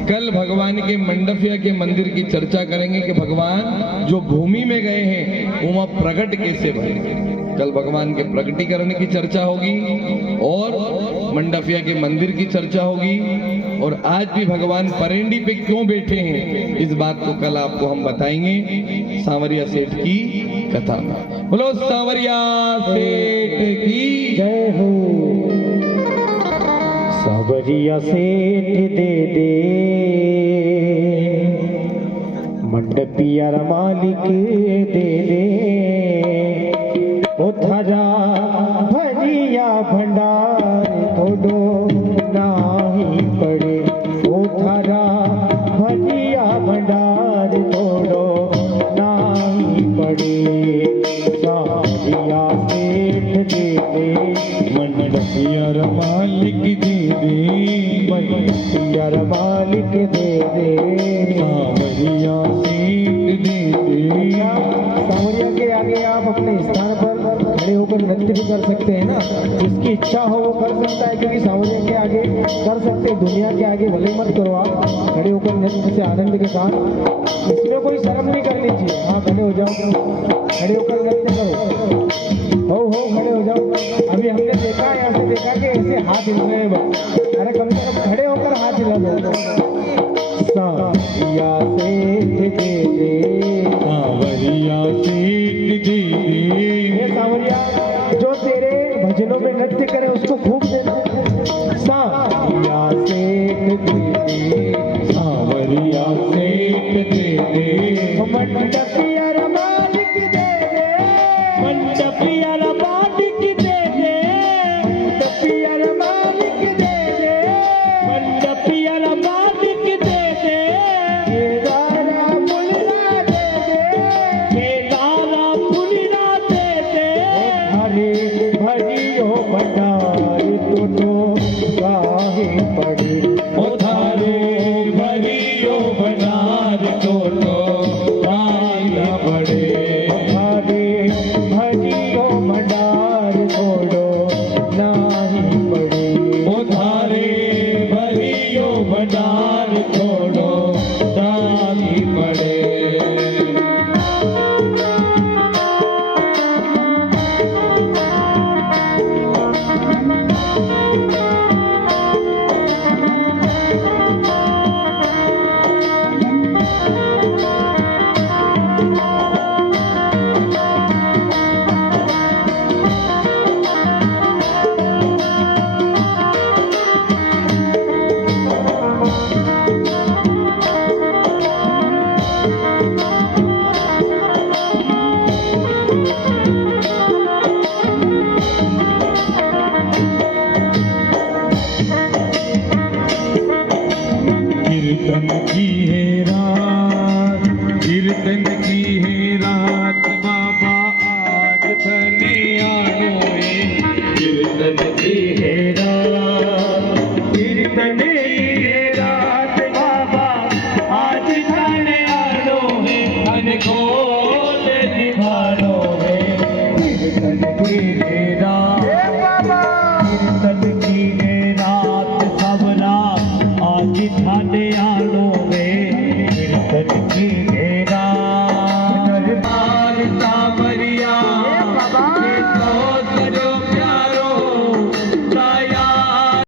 कल भगवान के मंडपिया के मंदिर की चर्चा करेंगे कि भगवान जो भूमि में गए हैं वहाँ प्रकट कैसे भरे। कल भगवान के प्रकटीकरण की चर्चा होगी और मंडपिया के मंदिर की चर्चा होगी। और आज भी भगवान परेंडी पे क्यों बैठे हैं, इस बात को कल आपको हम बताएंगे सांवरिया सेठ की कथा में। बोलो सांवरिया सेठ की जय हो। सांवरिया सेठ दे दे, मंडपिया मालिक दे दे, ओ थारा भजिया भंडार थोड़ो नाही पड़े, ओ थारा भजिया भंडार थोड़ो नाही पड़े। सांवरिया सेठ दे दे, मंडपिया मालिक दे दे, मंडपिया मालिक दे दे, सांवरिया सेठ दे दे। सांवरिया के आगे आप अपने स्थान पर खड़े होकर नृत्य भी कर सकते हैं ना, जिसकी इच्छा हो वो कर सकता है, क्योंकि सांवरिया के आगे कर सकते हैं, दुनिया के आगे भले मत करो, आप खड़े होकर नृत्य से आनंद के साथ, इसमें कोई शर्म नहीं करनी चाहिए। हाँ, खड़े हो जाओ, खड़े होकर नृत्य करो, हो खड़े हो जाओ। अभी हमने देखा, ऐसे देखा कि ऐसे हाथ हिल रहे हैं बस, अरे कम से कम खड़े होकर हाथ हिला दो। सांवरिया सेठ दे दे, सांवरिया सेठ दे दे, सांवरिया जो तेरे भजनों में नृत्य करे उसको खूब देना। सांवरिया सेठ दे दे, सांवरिया सेठ दे दे, मंडपिया मालिक दे दे, मंडपिया मालिक दे दे, मंडपिया मालिक दे दे, मंडपिया मालिक दे दे, केदारा पुलिया दे दे, केदारा पुलिया दे दे, हरे भरियो भंडार तो काहे पड़े, ओ थारे भरियो भंडार तो काहे पड़े, थारे भरियो भंडार छोड़ो नाही पड़े, ओ थारे भरियो भंडार छोड़ो नाही पड़े। कीर्तन की है रात, कीर्तन की है रात, बाबा आज धने आए। कीर्तन की है रात, कीर्तन की है